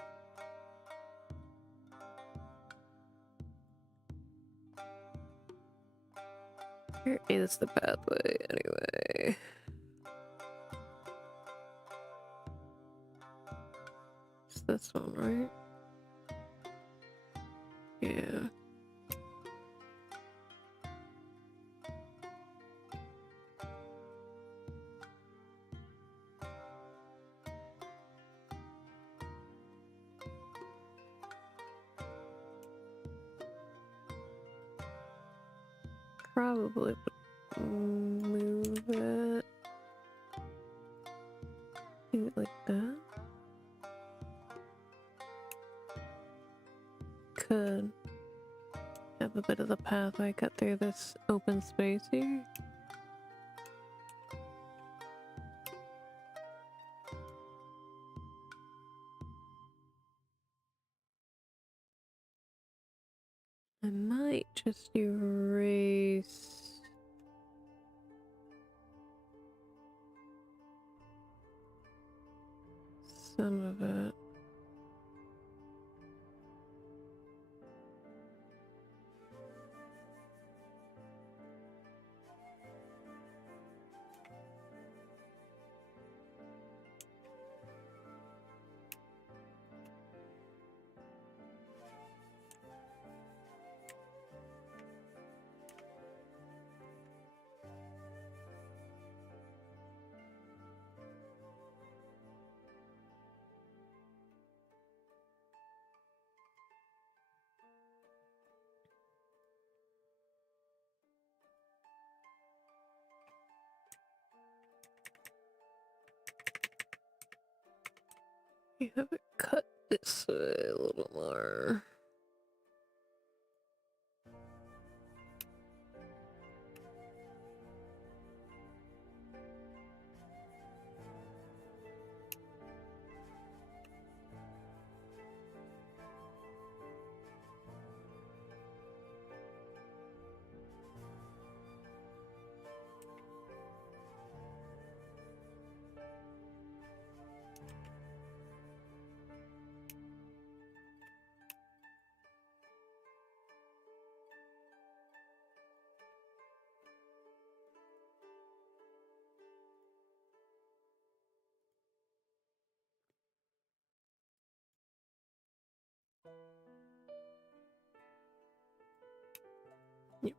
where is the pathway anyway? It's this one, right? Yeah. Probably move it maybe like that. Could have a bit of the pathway cut through this open space here. I might just erase some of it. You have it cut this way a little more. Yep.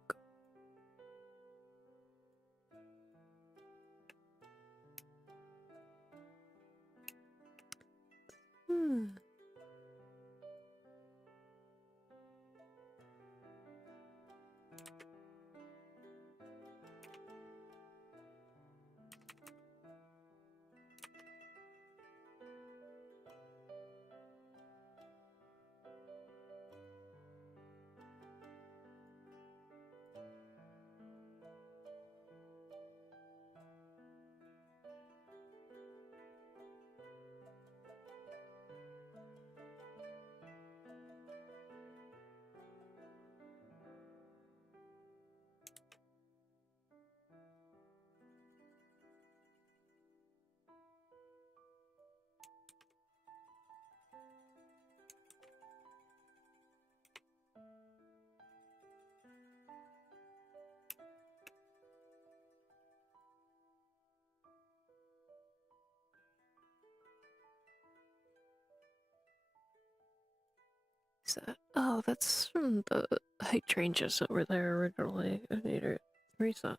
Oh, that's from the height changes that were there originally. I need to reset.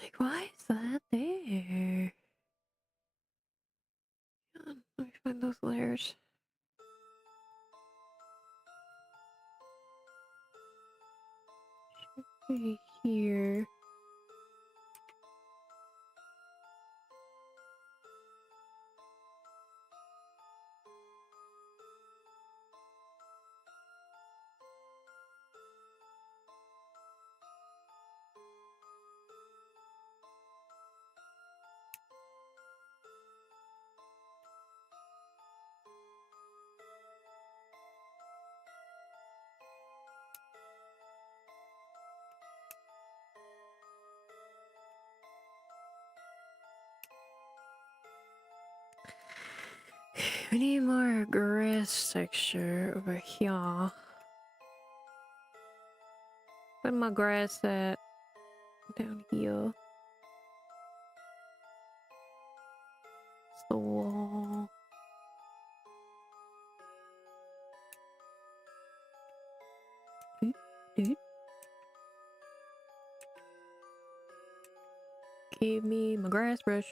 Like, why is that there? Let me find those layers. Should be here. We need more grass texture over here. Where's my grass at? Down here. It's the wall. Dude. Give me my grass brush.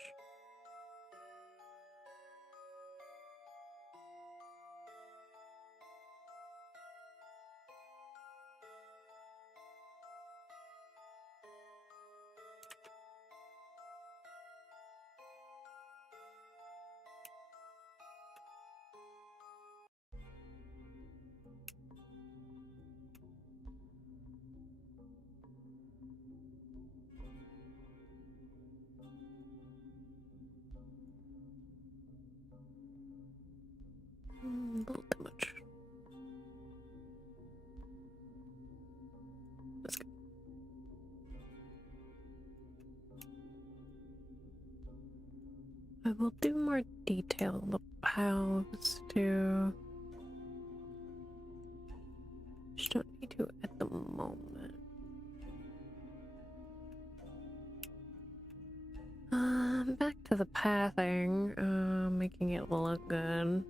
A little too much. That's good. I will do more detail on the paths too. Just don't need to at the moment. Back to the pathing, making it look good.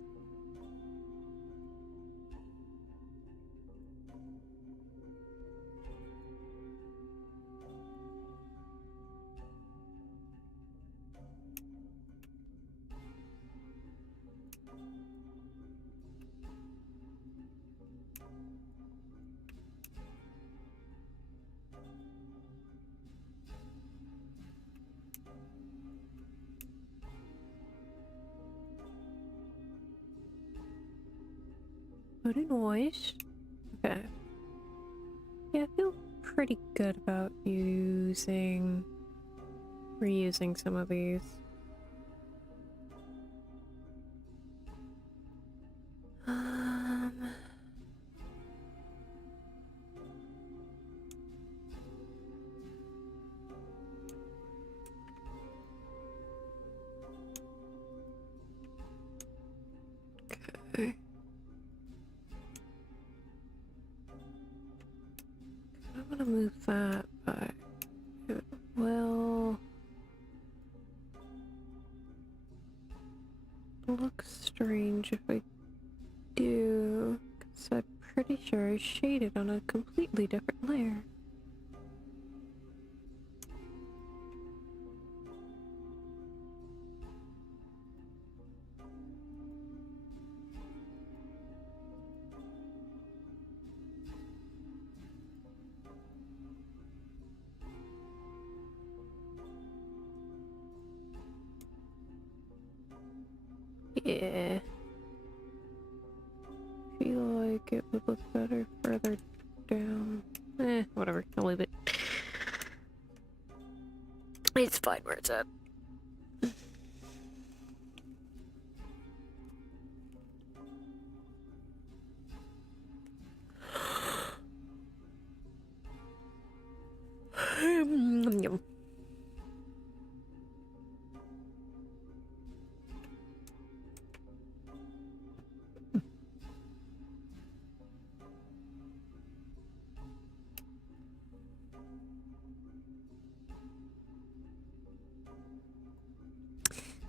Pretty nice. Okay. Yeah, I feel pretty good about reusing some of these. Okay. I'm gonna move that, but it will look strange if I do, because I'm pretty sure I shaded on a completely different layer. Yeah. Feel like it would look better further down. Whatever. I'll leave it. It's fine where it's at. Yum.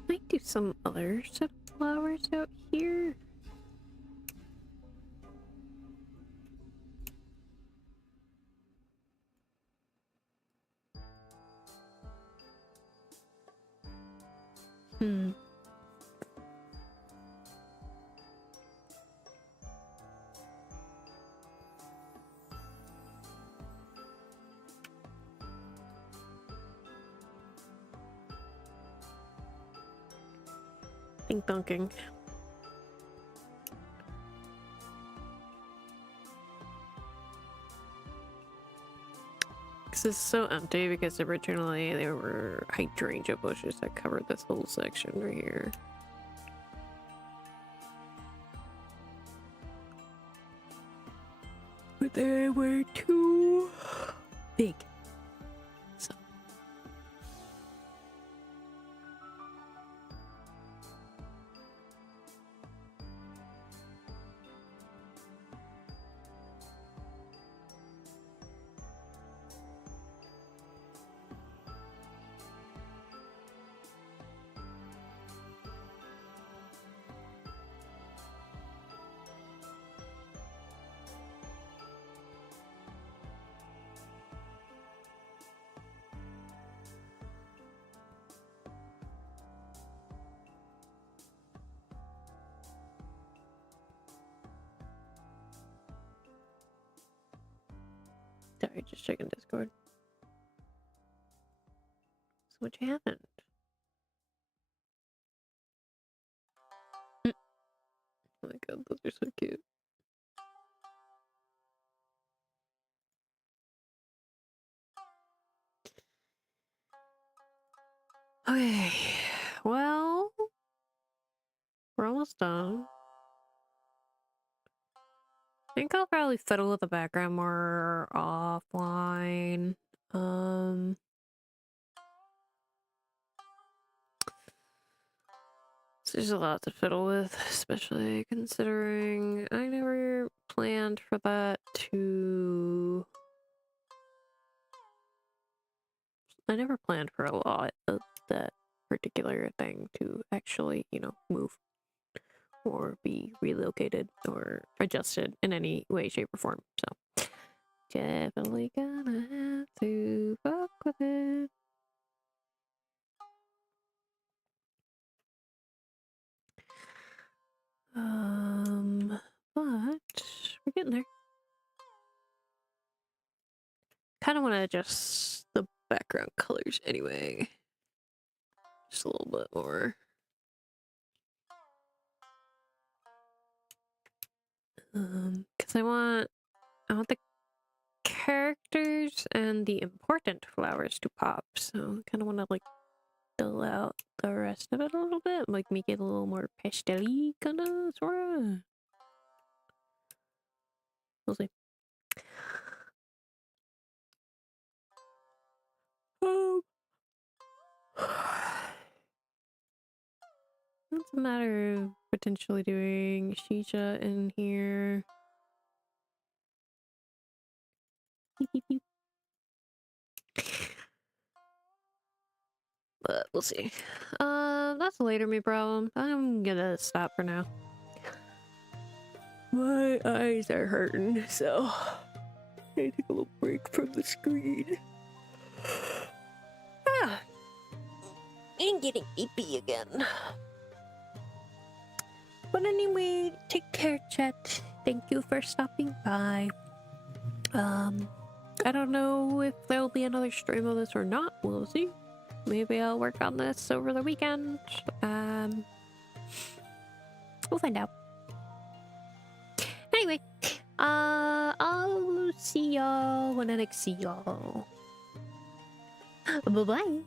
Might do some other set of flowers out here. Think dunking. This is so empty because originally there were hydrangea bushes that covered this whole section right here. But they were too big. So. Sorry, just checking Discord. So what happened? Oh my god, those are so cute. Okay, well, we're almost done. I think I'll probably fiddle with the background more offline. So there's a lot to fiddle with, especially considering I never planned for that to... I never planned for a lot of that particular thing to actually, you know, move or be relocated or adjusted in any way, shape, or form. So definitely gonna have to fuck with it. But we're getting there. Kind of want to adjust the background colors anyway. Just a little bit more. Because I want the characters and the important flowers to pop, so I kind of want to like dull out the rest of it a little bit, like make it a little more pastel-y, kind of, sort of. We'll see. It's a matter of potentially doing Shisha in here. But we'll see. That's a later me problem. I'm gonna stop for now. My eyes are hurting, so I take a little break from the screen. Ah, and getting sleepy again. But anyway, take care, chat. Thank you for stopping by. I don't know if there'll be another stream of this or not. We'll see. Maybe I'll work on this over the weekend. We'll find out. Anyway, I'll see y'all when I next see y'all. Bye-bye.